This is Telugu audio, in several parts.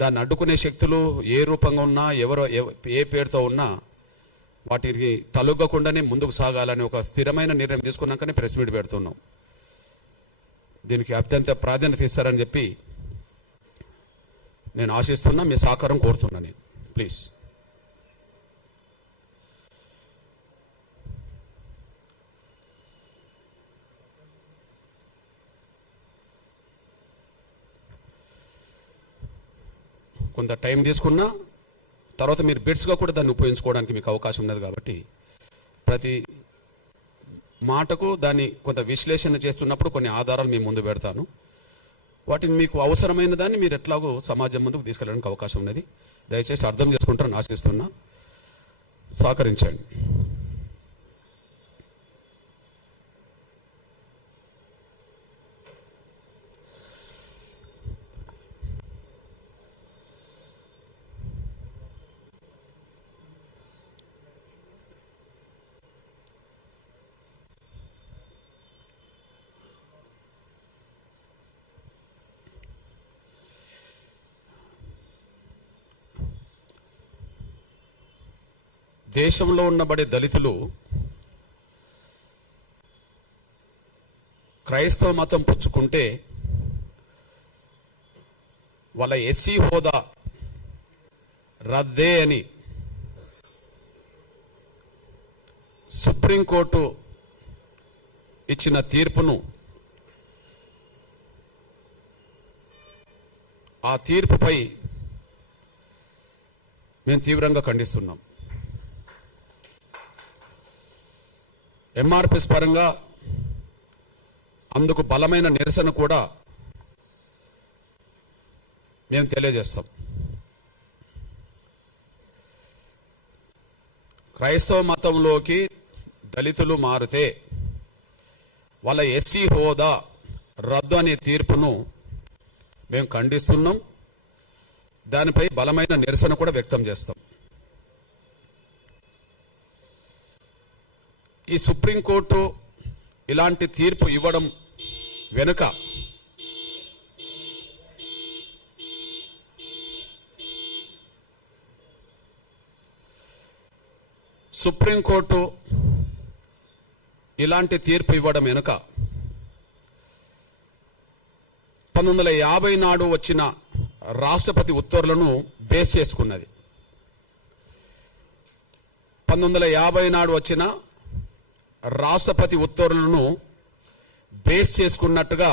దాన్ని అడ్డుకునే శక్తులు ఏ రూపంగా ఉన్నా ఏ పేరుతో ఉన్నా వాటికి తలొగ్గకుండానే ముందుకు సాగాలని ఒక స్థిరమైన నిర్ణయం తీసుకున్నాకనే ప్రెస్ మీట్ పెడుతున్నాం. దీనికి అత్యంత ప్రాధాన్యత ఇస్తారని చెప్పి నేను ఆశిస్తున్నా. మీ సహకారం కోరుతున్నా నేను. ప్లీజ్. కొంత టైం తీసుకున్నా తర్వాత మీరు బిట్స్గా కూడా దాన్ని ఉపయోగించుకోవడానికి మీకు అవకాశం ఉన్నది. కాబట్టి ప్రతి మాటకు దాన్ని కొంత విశ్లేషణ చేస్తున్నప్పుడు కొన్ని ఆధారాలు మీ ముందు పెడతాను. వాటిని మీకు అవసరమైన దాన్ని మీరు ఎట్లాగో సమాజం ముందుకు తీసుకెళ్ళడానికి అవకాశం ఉన్నది. దయచేసి అర్థం చేసుకుంటారని ఆశిస్తున్నా. సహకరించండి. దేశంలో ఉన్నబడే దళితులు క్రైస్తవ మతం పుచ్చుకుంటే వాళ్ళ ఎస్సీ హోదా రద్దే అని సుప్రీంకోర్టు ఇచ్చిన తీర్పును, ఆ తీర్పుపై మేము తీవ్రంగా ఖండిస్తున్నాం. ఎంఆర్పిఎస్ పరంగా అందుకు బలమైన నిరసన కూడా మేము తెలియజేస్తాం. క్రైస్తవ మతంలోకి దళితులు మారితే వాళ్ళ ఎస్సీ హోదా రద్దు అనే తీర్పును మేము ఖండిస్తున్నాం. దానిపై బలమైన నిరసన కూడా వ్యక్తం చేస్తాం. ఈ సుప్రీంకోర్టు ఇలాంటి తీర్పు ఇవ్వడం వెనుక సుప్రీంకోర్టు ఇలాంటి తీర్పు ఇవ్వడం వెనుక 1950 నాడు వచ్చిన రాష్ట్రపతి ఉత్తర్వులను బేస్ చేసుకున్నది. 1950 నాడు వచ్చిన రాష్ట్రపతి ఉత్తర్వులను బేస్ చేసుకున్నట్టుగా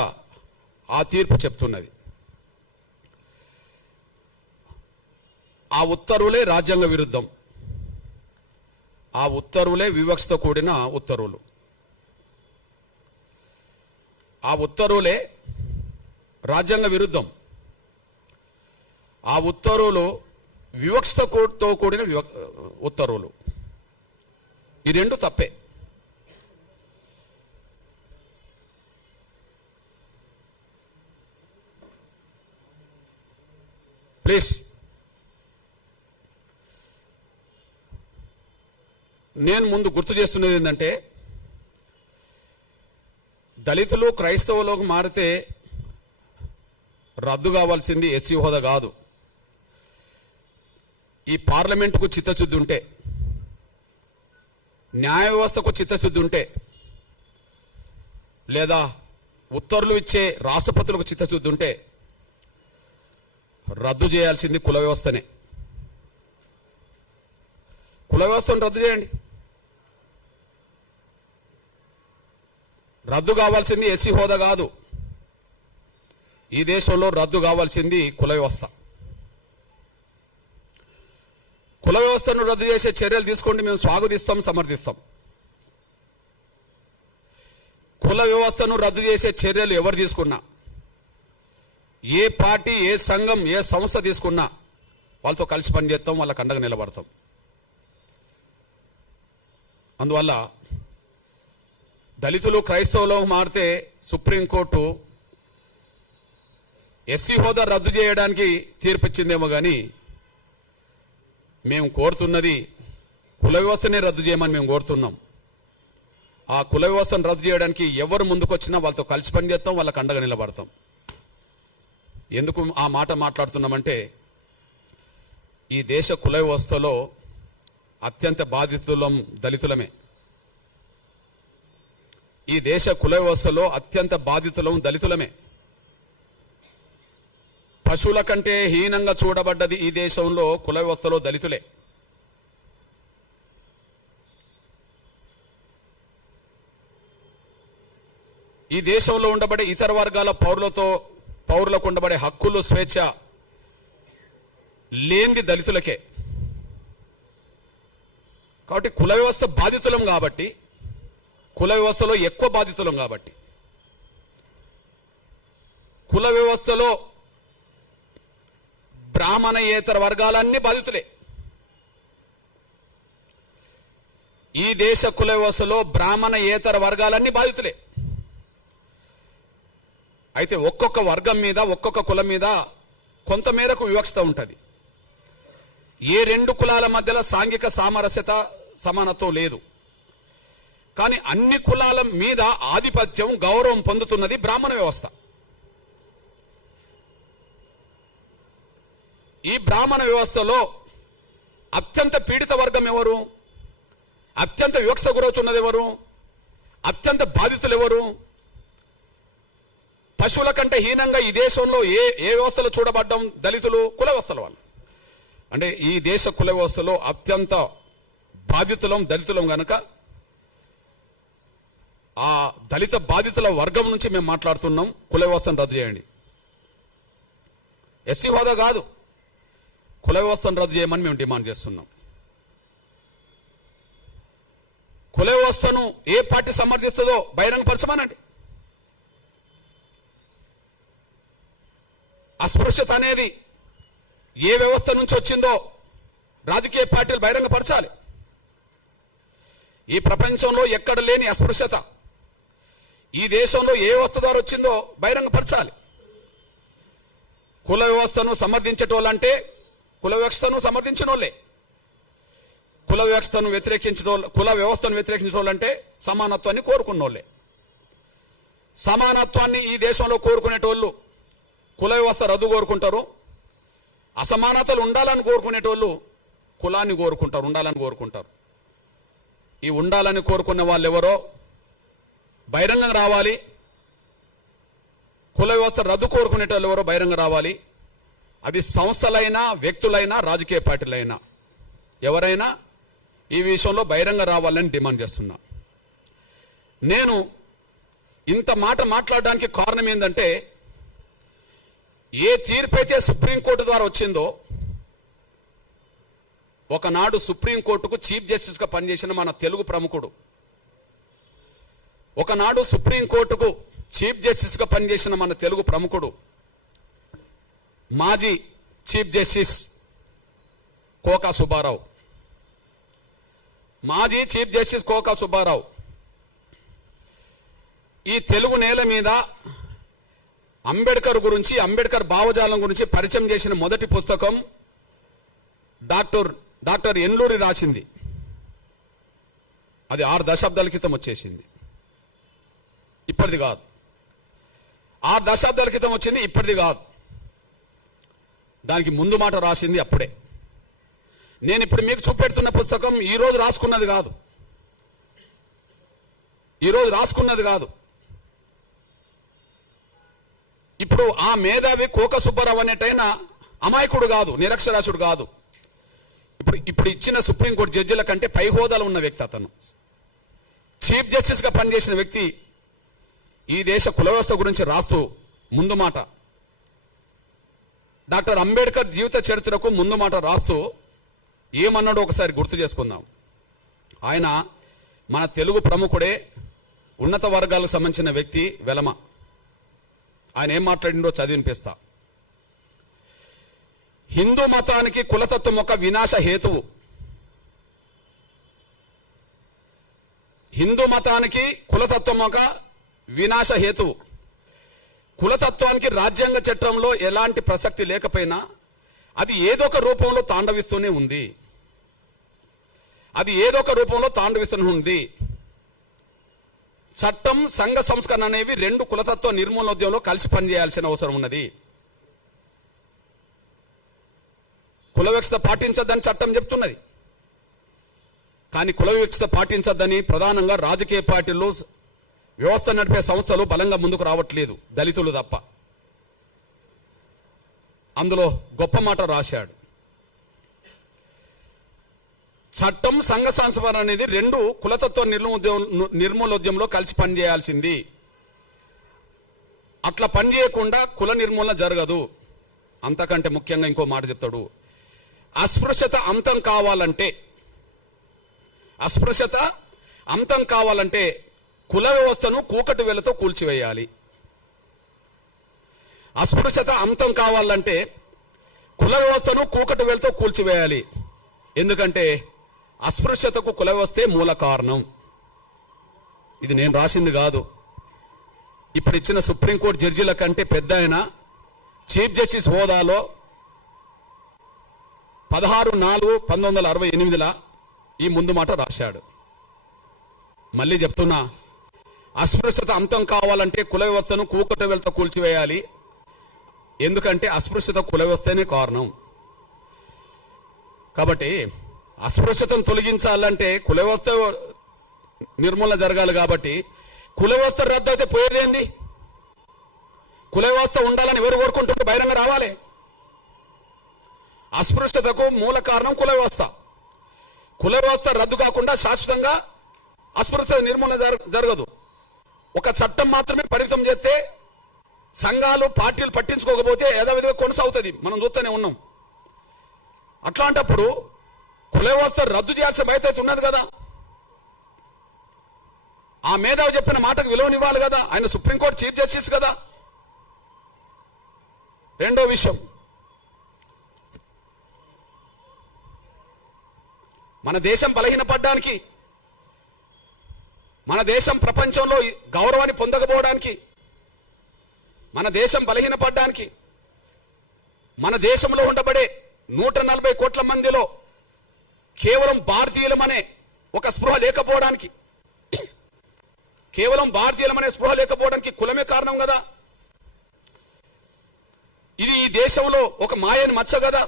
ఆ తీర్పు చెప్తున్నది. ఆ ఉత్తర్వులే రాజ్యాంగ విరుద్ధం. ఆ ఉత్తర్వులే వివక్షతో కూడిన ఉత్తర్వులు. ఆ ఉత్తర్వులే రాజ్యాంగ విరుద్ధం. ఆ ఉత్తర్వులు వివక్షతో కూడిన ఉత్తర్వులు. ఈ రెండు తప్పే. ప్లీజ్. నేను ముందు గుర్తు చేస్తున్నది ఏంటంటే, దళితులు క్రైస్తవులకు మారితే రద్దు కావాల్సింది ఎస్సీ హోదా కాదు. ఈ పార్లమెంటుకు చిత్తశుద్ధి ఉంటే, న్యాయ వ్యవస్థకు చిత్తశుద్ధి ఉంటే, లేదా ఉత్తర్వులు ఇచ్చే రాష్ట్రపతులకు చిత్తశుద్ధి ఉంటే రద్దు చేయాల్సింది కుల వ్యవస్థనే. కుల వ్యవస్థను రద్దు చేయండి. రద్దు కావాల్సింది ఎస్సీ హోదా కాదు. ఈ దేశంలో రద్దు కావాల్సింది కుల వ్యవస్థ. కుల వ్యవస్థను రద్దు చేసే చర్యలు తీసుకోండి, మేము స్వాగతిస్తాం, సమర్థిస్తాం. కుల వ్యవస్థను రద్దు చేసే చర్యలు ఎవరు తీసుకున్నా, ఏ పార్టీ, ఏ సంఘం, ఏ సంస్థ తీసుకున్నా వాళ్ళతో కలిసి పనిచేస్తాం, వాళ్ళకి అండగా నిలబడతాం. అందువల్ల దళితులు క్రైస్తవులు మారితే సుప్రీంకోర్టు ఎస్సీ హోదా రద్దు చేయడానికి తీర్పిచ్చిందేమో కానీ మేము కోరుతున్నది కుల వ్యవస్థనే రద్దు చేయమని మేము కోరుతున్నాం. ఆ కుల వ్యవస్థను రద్దు చేయడానికి ఎవరు ముందుకొచ్చినా వాళ్ళతో కలిసి పనిచేస్తాం, వాళ్ళకి అండగా నిలబడతాం. ఎందుకు ఆ మాట మాట్లాడుతున్నామంటే, ఈ దేశ కుల వ్యవస్థలో అత్యంత బాధితులం దళితులమే. ఈ దేశ కుల వ్యవస్థలో అత్యంత బాధితులం దళితులమే. పశువుల కంటే హీనంగా చూడబడ్డది ఈ దేశంలో కుల వ్యవస్థలో దళితులే. ఈ దేశంలో ఉండబడే ఇతర వర్గాల పౌరులకు ఉండబడే హక్కులు, స్వేచ్ఛ లేనిది దళితులకే. కాబట్టి కుల వ్యవస్థ బాధితులం కాబట్టి, కుల వ్యవస్థలో ఎక్కువ బాధితులం కాబట్టి, కుల వ్యవస్థలో బ్రాహ్మణేతర వర్గాలన్నీ బాధితులే. ఈ దేశ కుల వ్యవస్థలో బ్రాహ్మణేతర వర్గాలన్నీ బాధితులే. అయితే ఒక్కొక్క వర్గం మీద, ఒక్కొక్క కులం మీద కొంత మేరకు వివక్షత ఉంటుంది. ఏ రెండు కులాల మధ్యలో సాంఘిక సామరస్యత, సమానత్వం లేదు. కానీ అన్ని కులాల మీద ఆధిపత్యం, గౌరవం పొందుతున్నది బ్రాహ్మణ వ్యవస్థ. ఈ బ్రాహ్మణ వ్యవస్థలో అత్యంత పీడిత వర్గం ఎవరు? అత్యంత వివక్షత గురవుతున్నది ఎవరు? అత్యంత బాధితులు ఎవరు? పశువుల కంటే హీనంగా ఈ దేశంలో ఏ వ్యవస్థలో చూడబడ్డం? దళితులు, కుల వ్యవస్థల వాళ్ళు. అంటే ఈ దేశ కుల వ్యవస్థలో అత్యంత బాధితులం దళితులం గనక ఆ దళిత బాధితుల వర్గం నుంచి మేము మాట్లాడుతున్నాం. కుల వ్యవస్థను రద్దు చేయండి. ఎస్సీ హోదా కాదు, కుల వ్యవస్థను రద్దు చేయమని మేము డిమాండ్ చేస్తున్నాం. కుల వ్యవస్థను ఏ పార్టీ సమర్థిస్తుందో బహిరంగపరచమనండి. అస్పృశ్యత అనేది ఏ వ్యవస్థ నుంచి వచ్చిందో రాజకీయ పార్టీలు బహిరంగపరచాలి. ఈ ప్రపంచంలో ఎక్కడ లేని అస్పృశ్యత ఈ దేశంలో ఏ వ్యవస్థ ద్వారా వచ్చిందో బహిరంగపరచాలి. కుల వ్యవస్థను సమర్థించేటోళ్ళంటే కుల వ్యవస్థను సమర్థించిన వాళ్ళే. కుల వ్యవస్థను కుల వ్యవస్థను వ్యతిరేకించిన వాళ్ళంటే సమానత్వాన్ని కోరుకున్న వాళ్ళే. సమానత్వాన్ని ఈ దేశంలో కోరుకునేటోళ్ళు కుల వ్యవస్థ రద్దు కోరుకుంటారు. అసమానతలు ఉండాలని కోరుకునేటోళ్ళు కులాన్ని కోరుకుంటారు, ఉండాలని కోరుకుంటారు. ఈ ఉండాలని కోరుకునే వాళ్ళు ఎవరో బహిరంగం రావాలి. కుల వ్యవస్థ రద్దు కోరుకునేటోళ్ళు ఎవరో బహిరంగం రావాలి. అది సంస్థలైనా, వ్యక్తులైనా, రాజకీయ పార్టీలైనా, ఎవరైనా ఈ విషయంలో బహిరంగ రావాలని డిమాండ్ చేస్తున్నా. నేను ఇంత మాట మాట్లాడడానికి కారణం ఏంటంటే, ఏ తీర్పు అయితే సుప్రీంకోర్టు ద్వారా వచ్చిందో, ఒకనాడు సుప్రీంకోర్టుకు చీఫ్ జస్టిస్గా పనిచేసిన మన తెలుగు ప్రముఖుడు, ఒకనాడు సుప్రీంకోర్టుకు చీఫ్ జస్టిస్గా పనిచేసిన మన తెలుగు ప్రముఖుడు, మాజీ చీఫ్ జస్టిస్ కోకా సుబ్బారావు, మాజీ చీఫ్ జస్టిస్ కోకా సుబ్బారావు ఈ తెలుగు నేల మీద అంబేద్కర్ గురించి, అంబేద్కర్ భావజాలం గురించి పరిచయం చేసిన మొదటి పుస్తకం డాక్టర్ ఎన్లూరి రాసింది. అది 6 దశాబ్దాల క్రితం వచ్చేసింది, ఇప్పటిది కాదు. 6 దశాబ్దాల క్రితం వచ్చింది, ఇప్పటిది కాదు. దానికి ముందు మాట రాసింది అప్పుడే. నేను ఇప్పుడు మీకు చూపెడుతున్న పుస్తకం ఈరోజు రాసుకున్నది కాదు, ఈరోజు రాసుకున్నది కాదు. ఇప్పుడు ఆ మేధావి కోక సుబ్బారావు అనేటైనా అమాయకుడు కాదు, నిరక్షరాస్యుడు కాదు. ఇప్పుడు ఇచ్చిన సుప్రీంకోర్టు జడ్జిల కంటే పై హోదాలో ఉన్న వ్యక్తి. అతను చీఫ్ జస్టిస్గా పనిచేసిన వ్యక్తి ఈ దేశ కుల వ్యవస్థ గురించి రాస్తూ ముందు మాట, డాక్టర్ అంబేద్కర్ జీవిత చరిత్రకు ముందు మాట రాస్తూ ఏమన్నాడో ఒకసారి గుర్తు చేసుకుందాం. ఆయన మన తెలుగు ప్రముఖుడే, ఉన్నత వర్గాలకు సంబంధించిన వ్యక్తి వెలమ. ఆయన ఏం మాట్లాడిండో చదివినిపిస్తా. హిందూ మతానికి కులతత్వం ఒక వినాశ హేతువు. హిందూ మతానికి కులతత్వం ఒక వినాశ హేతువు. కులతత్వానికి రాజ్యాంగ చట్టంలో ఎలాంటి ప్రసక్తి లేకపోయినా అది ఏదో ఒక రూపంలో తాండవిస్తూనే ఉంది. అది ఏదో ఒక రూపంలో తాండవిస్తూనే ఉంది. చట్టం, సంఘ సంస్కరణ అనేవి 2 కులతత్వ నిర్మూలనోద్యమంలో కలిసి పనిచేయాల్సిన అవసరం ఉన్నది. కుల వివక్షత పాటించద్దని చట్టం చెప్తున్నది. కానీ కుల వివక్షత పాటించద్దని ప్రధానంగా రాజకీయ పార్టీలు, వ్యవస్థ నడిపే సంస్థలు బలంగా ముందుకు రావట్లేదు, దళితులు తప్ప. అందులో గొప్ప మాట రాశాడు. చట్టం, సంఘ సంస్కరణ అనేది రెండు కులతత్వ నిర్మూలోద్యమంలో కలిసి పనిచేయాల్సింది. అట్లా పనిచేయకుండా కుల నిర్మూలన జరగదు. అంతకంటే ముఖ్యంగా ఇంకో మాట చెప్తాడు. అస్పృశ్యత అంతం కావాలంటే కుల వ్యవస్థను కూకటి వేలతో కూల్చివేయాలి. అస్పృశ్యత అంతం కావాలంటే కుల వ్యవస్థను కూకటి వేలతో కూల్చివేయాలి. ఎందుకంటే అస్పృశ్యతకు కుల వ్యవస్థే మూల కారణం. ఇది నేను రాసింది కాదు. ఇప్పుడు ఇచ్చిన సుప్రీంకోర్టు జడ్జీల కంటే పెద్ద ఆయన చీఫ్ జస్టిస్ హోదాలో 16/4/1968 ఈ ముందు మాట రాశాడు. మళ్ళీ చెప్తున్నా, అస్పృశ్యత అంతం కావాలంటే కుల వ్యవస్థను కూకటి వేలతో కూల్చివేయాలి. ఎందుకంటే అస్పృశ్యత కుల వ్యవస్థనే కారణం. కాబట్టి అస్పృశ్యతను తొలగించాలంటే కుల వ్యవస్థ నిర్మూలన జరగాలి. కాబట్టి కుల వ్యవస్థ రద్దు అయితే పోయేదేంది? కుల వ్యవస్థ ఉండాలని ఎవరు కోరుకుంటుంటే బహిరంగ రావాలి. అస్పృశ్యతకు మూల కారణం కుల వ్యవస్థ. కుల వ్యవస్థ రద్దు కాకుండా శాశ్వతంగా అస్పృశ్యత నిర్మూలన జరగదు. ఒక చట్టం మాత్రమే పరిమితం చేస్తే, సంఘాలు, పార్టీలు పట్టించుకోకపోతే యథావిధిగా కొనసాగుతుంది. మనం చూస్తూనే ఉన్నాం. అట్లాంటప్పుడు కుల వ్యవస్థ రద్దు చేయాల్సిన బాధ్యత ఉన్నది కదా. ఆ మేధావి చెప్పిన మాటకు విలువనివ్వాలి కదా. ఆయన సుప్రీంకోర్టు చీఫ్ జస్టిస్ కదా. రెండో విషయం, మన దేశం బలహీనపడడానికి, మన దేశం ప్రపంచంలో గౌరవాన్ని పొందకపోవడానికి, మన దేశం బలహీనపడడానికి, మన దేశంలో ఉండబడే 140 కోట్ల మందిలో కేవలం భారతీయులమనే ఒక స్పృహ లేకపోవడానికి, కులమే కారణం కదా. ఇది ఈ దేశంలో ఒక మాయని మచ్చ కదా.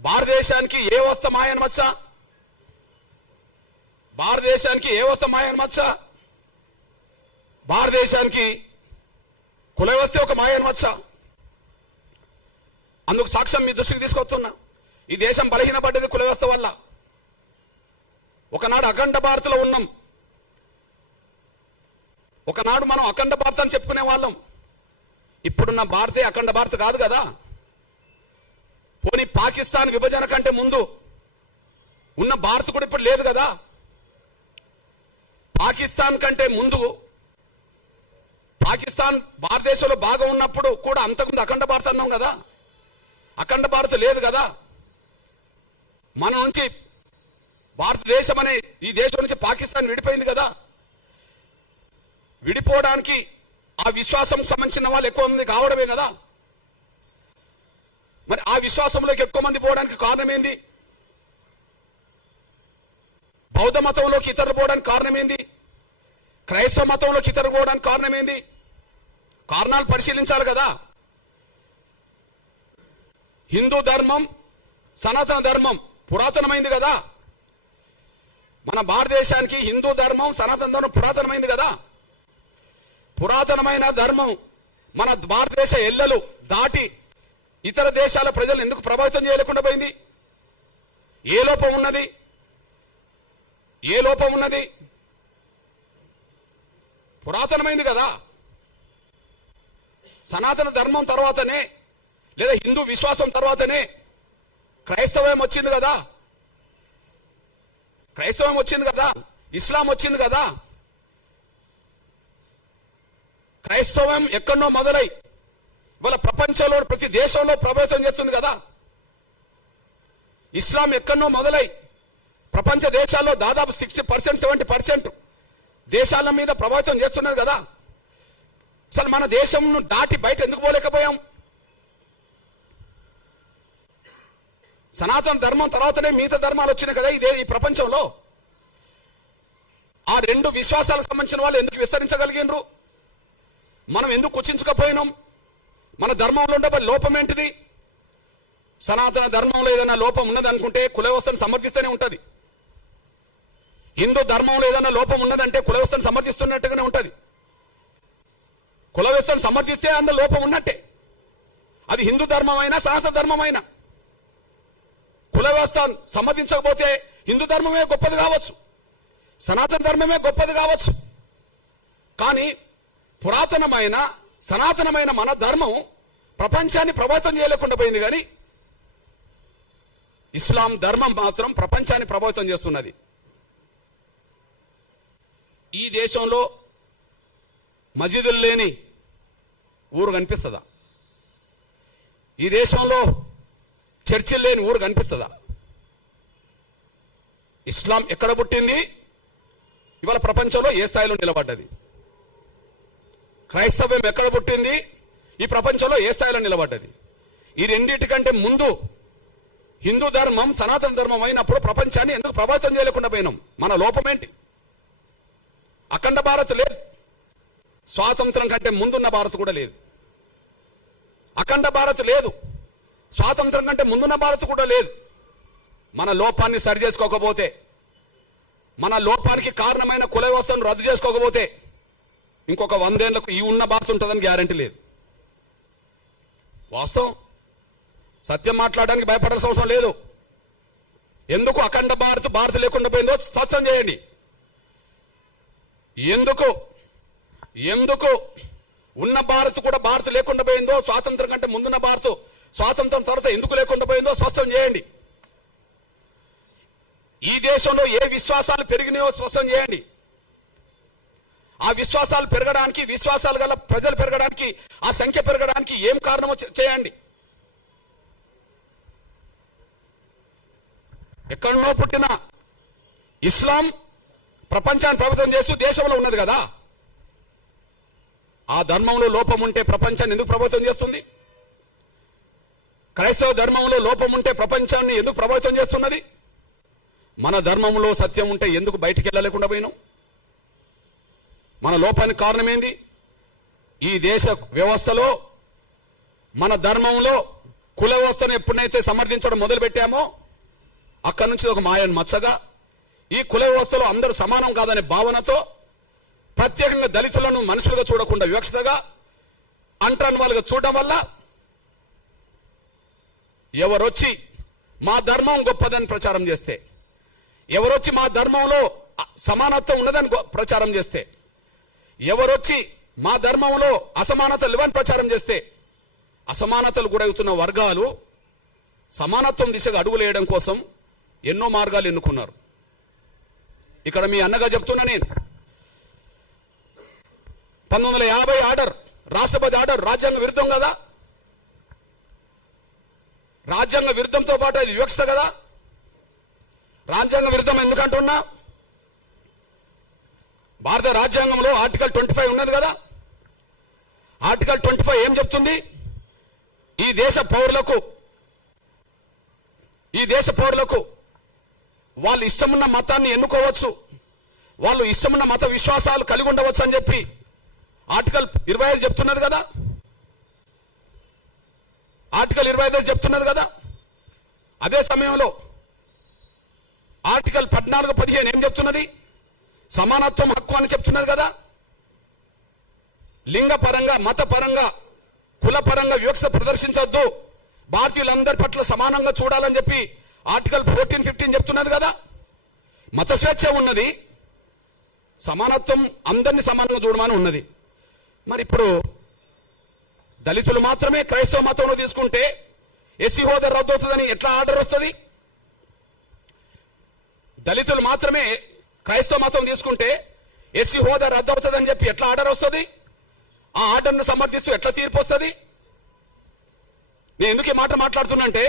భారతదేశానికి ఏ వస్త మాయని మచ్చ? భారతదేశానికి కుల వ్యవస్థ ఒక మాయని మచ్చ. అందుకు సాక్ష్యం మీ దృష్టికి తీసుకొస్తున్నా. ఈ దేశం బలహీనపడ్డది కుల వ్యవస్థ వల్ల. ఒకనాడు అఖండ భారత్లో ఉన్నాం. ఒకనాడు మనం అఖండ భారత్ అని చెప్పుకునే వాళ్ళం. ఇప్పుడున్న భారతే అఖండ భారత్ కాదు కదా. పోనీ పాకిస్తాన్ విభజన కంటే ముందు ఉన్న భారత్ కూడా ఇప్పుడు లేదు కదా. పాకిస్తాన్ కంటే ముందు, పాకిస్తాన్ భారతదేశంలో బాగా ఉన్నప్పుడు కూడా అంతకుముందు అఖండ భారత్ అన్నాం కదా. అఖండ భారత్ లేదు కదా. మన నుంచి భారతదేశం అనే ఈ దేశం నుంచి పాకిస్తాన్ విడిపోయింది కదా. విడిపోవడానికి ఆ విశ్వాసం సంబంధించిన వాళ్ళు ఎక్కువ మంది కావడమే కదా. మరి ఆ విశ్వాసంలోకి ఎక్కువ మంది పోవడానికి కారణం ఏంది? బౌద్ధ మతంలోకి ఇతరులు పోవడానికి కారణం ఏంది? క్రైస్తవ మతంలోకి ఇతరులు పోవడానికి కారణం ఏంది? కారణాలు పరిశీలించాలి కదా. హిందూ ధర్మం, సనాతన ధర్మం పురాతనమైంది కదా. మన భారతదేశానికి హిందూ ధర్మం, సనాతన ధర్మం పురాతనమైంది కదా. పురాతనమైన ధర్మం మన భారతదేశ ఎల్లలు దాటి ఇతర దేశాల ప్రజలు ఎందుకు ప్రభావితం చేయలేకుండా పోయింది? ఏ లోపం ఉన్నది? పురాతనమైంది కదా. సనాతన ధర్మం తర్వాతనే, లేదా హిందూ విశ్వాసం తర్వాతనే క్రైస్తవం వచ్చింది కదా. ఇస్లాం వచ్చింది కదా. క్రైస్తవం ఎక్కడో మొదలై ఇవాళ ప్రపంచంలో ప్రతి దేశంలో ప్రభావితం చేస్తుంది కదా. ఇస్లాం ఎక్కడో మొదలై ప్రపంచ దేశాల్లో దాదాపు 60%, 70% దేశాల మీద ప్రభావితం చేస్తున్నది కదా. అసలు మన దేశంను దాటి బయట ఎందుకు పోలేకపోయాం? సనాతన ధర్మం తర్వాతనే మిగతా ధర్మాలు వచ్చినాయి కదా ఈ ప్రపంచంలో. ఆ రెండు విశ్వాసాలకు సంబంధించిన వాళ్ళు ఎందుకు విస్తరించగలిగినరు? మనం ఎందుకు కుచించకపోయినాం? మన ధర్మంలో ఉండే లోపం ఏంటిది? సనాతన ధర్మంలో ఏదైనా లోపం ఉన్నదనుకుంటే కుల వ్యవస్థను సమర్థిస్తూనే ఉంటుంది. హిందూ ధర్మంలో ఏదైనా లోపం ఉన్నదంటే కుల వ్యవస్థను సమర్థిస్తున్నట్టుగానే ఉంటుంది. కుల వ్యవస్థను సమర్థిస్తే అందులో లోపం ఉన్నట్టే. అది హిందూ ధర్మమైనా సనాతన ధర్మమైనా. కుల వ్యవస్థను సమర్థించకపోతే హిందూ ధర్మమే గొప్పది కావచ్చు, సనాతన ధర్మమే గొప్పది కావచ్చు. కానీ పురాతనమైన సనాతనమైన మన ధర్మం ప్రపంచాన్ని ప్రభావితం చేయలేకుండా పోయింది. కానీ ఇస్లాం ధర్మం మాత్రం ప్రపంచాన్ని ప్రభావితం చేస్తున్నది. ఈ దేశంలో మసీదులు లేని ఊరు కనిపిస్తుందా? ఈ దేశంలో చర్చిలు లేని ఊరు కనిపిస్తుందా? ఇస్లాం ఎక్కడ పుట్టింది, ఇవాళ ప్రపంచంలో ఏ స్థాయిలో నిలబడ్డది? క్రైస్తవ్యం ఎక్కడ పుట్టింది, ఈ ప్రపంచంలో ఏ స్థాయిలో నిలబడ్డది? ఈ రెండింటికంటే ముందు హిందూ ధర్మం సనాతన ధర్మం అయినప్పుడు ప్రపంచాన్ని ఎందుకు ప్రభావితం చేయలేకుండా పోయినాం? మన లోపం ఏంటి? అఖండ భారత్ లేదు, స్వాతంత్రం కంటే ముందున్న భారత్ కూడా లేదు. అఖండ భారత్ లేదు, స్వాతంత్రం కంటే ముందున్న భారత్ కూడా లేదు. మన లోపాన్ని సరి చేసుకోకపోతే, మన లోపానికి కారణమైన కుల వ్యవస్థను రద్దు చేసుకోకపోతే ఇంకొక 100 ఏళ్లకు ఈ ఉన్న భారత్ ఉంటుందని గ్యారంటీ లేదు. వాస్తవం, సత్యం మాట్లాడడానికి భయపడాల్సిన అవసరం లేదు. ఎందుకు అఖండ భారత్ లేకుండా పోయిందో స్పష్టం చేయండి. ఎందుకు ఉన్న భారత్ కూడా భారత్ లేకుండా పోయిందో, స్వాతంత్రం కంటే ముందున్న భారత్ స్వాతంత్రం తర్వాత ఎందుకు లేకుండా పోయిందో స్పష్టం చేయండి. ఈ దేశంలో ఏ విశ్వాసాలు పెరిగినాయో స్పష్టం చేయండి. ఆ విశ్వాసాలు పెరగడానికి, విశ్వాసాలు గల ప్రజలు పెరగడానికి, ఆ సంఖ్య పెరగడానికి ఏం కారణమో చేయండి. ఎక్కడనో పుట్టిన ఇస్లాం ప్రపంచాన్ని ప్రభావితం చేస్తూ దేశంలో ఉన్నది కదా. ఆ ధర్మంలో లోపం ఉంటే ప్రపంచాన్ని ఎందుకు ప్రభావితం చేస్తుంది? క్రైస్తవ ధర్మంలో లోపం ఉంటే ప్రపంచాన్ని ఎందుకు ప్రభావితం చేస్తున్నది? మన ధర్మంలో సత్యం ఉంటే ఎందుకు బయటికి వెళ్ళలేకుండా పోయినాం? మన లోపానికి కారణం ఏంది? ఈ దేశ వ్యవస్థలో, మన ధర్మంలో కుల వ్యవస్థను ఎప్పుడైతే సమర్థించడం మొదలు పెట్టామో అక్కడి నుంచి ఒక మాయను మచ్చగా, ఈ కుల వ్యవస్థలో అందరూ సమానం కాదనే భావనతో, ప్రత్యేకంగా దళితులను మనుషులుగా చూడకుండా వివక్షతగా, అంటరాని వాళ్ళుగా చూడడం వల్ల ఎవరొచ్చి మా ధర్మం గొప్పదని ప్రచారం చేస్తే, ఎవరొచ్చి మా ధర్మంలో సమానత్వం ఉన్నదని ప్రచారం చేస్తే, ఎవరొచ్చి మా ధర్మంలో అసమానతలు లేవని ప్రచారం చేస్తే, అసమానతలు గురవుతున్న వర్గాలు సమానత్వం దిశగా అడుగులేయడం కోసం ఎన్నో మార్గాలు ఎన్నుకున్నారు. ఇక్కడ మీ అన్నగా చెప్తున్నా నేను, 1950 ఆర్డర్, రాష్ట్రపతి ఆర్డర్ రాజ్యాంగ విరుద్ధం కదా. రాజ్యాంగ విరుద్ధంతో పాటు అది వివక్షత కదా. రాజ్యాంగ విరుద్ధం ఎందుకంటున్నా? భారత రాజ్యాంగంలో ఆర్టికల్ 25 ఉన్నది కదా. ఆర్టికల్ 25 ఏం చెప్తుంది? ఈ దేశ పౌరులకు వాళ్ళు ఇష్టమున్న మతాన్ని ఎన్నుకోవచ్చు, వాళ్ళు ఇష్టమున్న మత విశ్వాసాలు కలిగి ఉండవచ్చు అని చెప్పి ఆర్టికల్ 25 చెప్తున్నది కదా. ఆర్టికల్ 25 చెప్తున్నది కదా. అదే సమయంలో ఆర్టికల్ 14, 15 ఏం చెప్తున్నది? సమానత్వం హక్కు అని చెప్తున్నది కదా. లింగపరంగా, మతపరంగా, కులపరంగా వివక్ష ప్రదర్శించొద్దు, భారతీయులందరి పట్ల సమానంగా చూడాలని చెప్పి ఆర్టికల్ 14, 15 చెప్తున్నది కదా. మత స్వేచ్ఛ ఉన్నది, సమానత్వం అందరినీ సమానంగా చూడమని ఉన్నది. మరి ఇప్పుడు దళితులు మాత్రమే క్రైస్తవ మతంలో తీసుకుంటే ఎస్సీ హోదా రద్దు అవుతుందని ఎట్లా ఆర్డర్ వస్తుంది? దళితులు మాత్రమే క్రైస్తవ మతం తీసుకుంటే ఎస్సీ హోదా రద్దు అవుతుందని చెప్పి ఎట్లా ఆర్డర్ వస్తుంది? ఆ ఆర్డర్ను సమర్థిస్తూ ఎట్లా తీర్పు వస్తుంది? నేను ఎందుకు ఈ మాట మాట్లాడుతున్నంటే,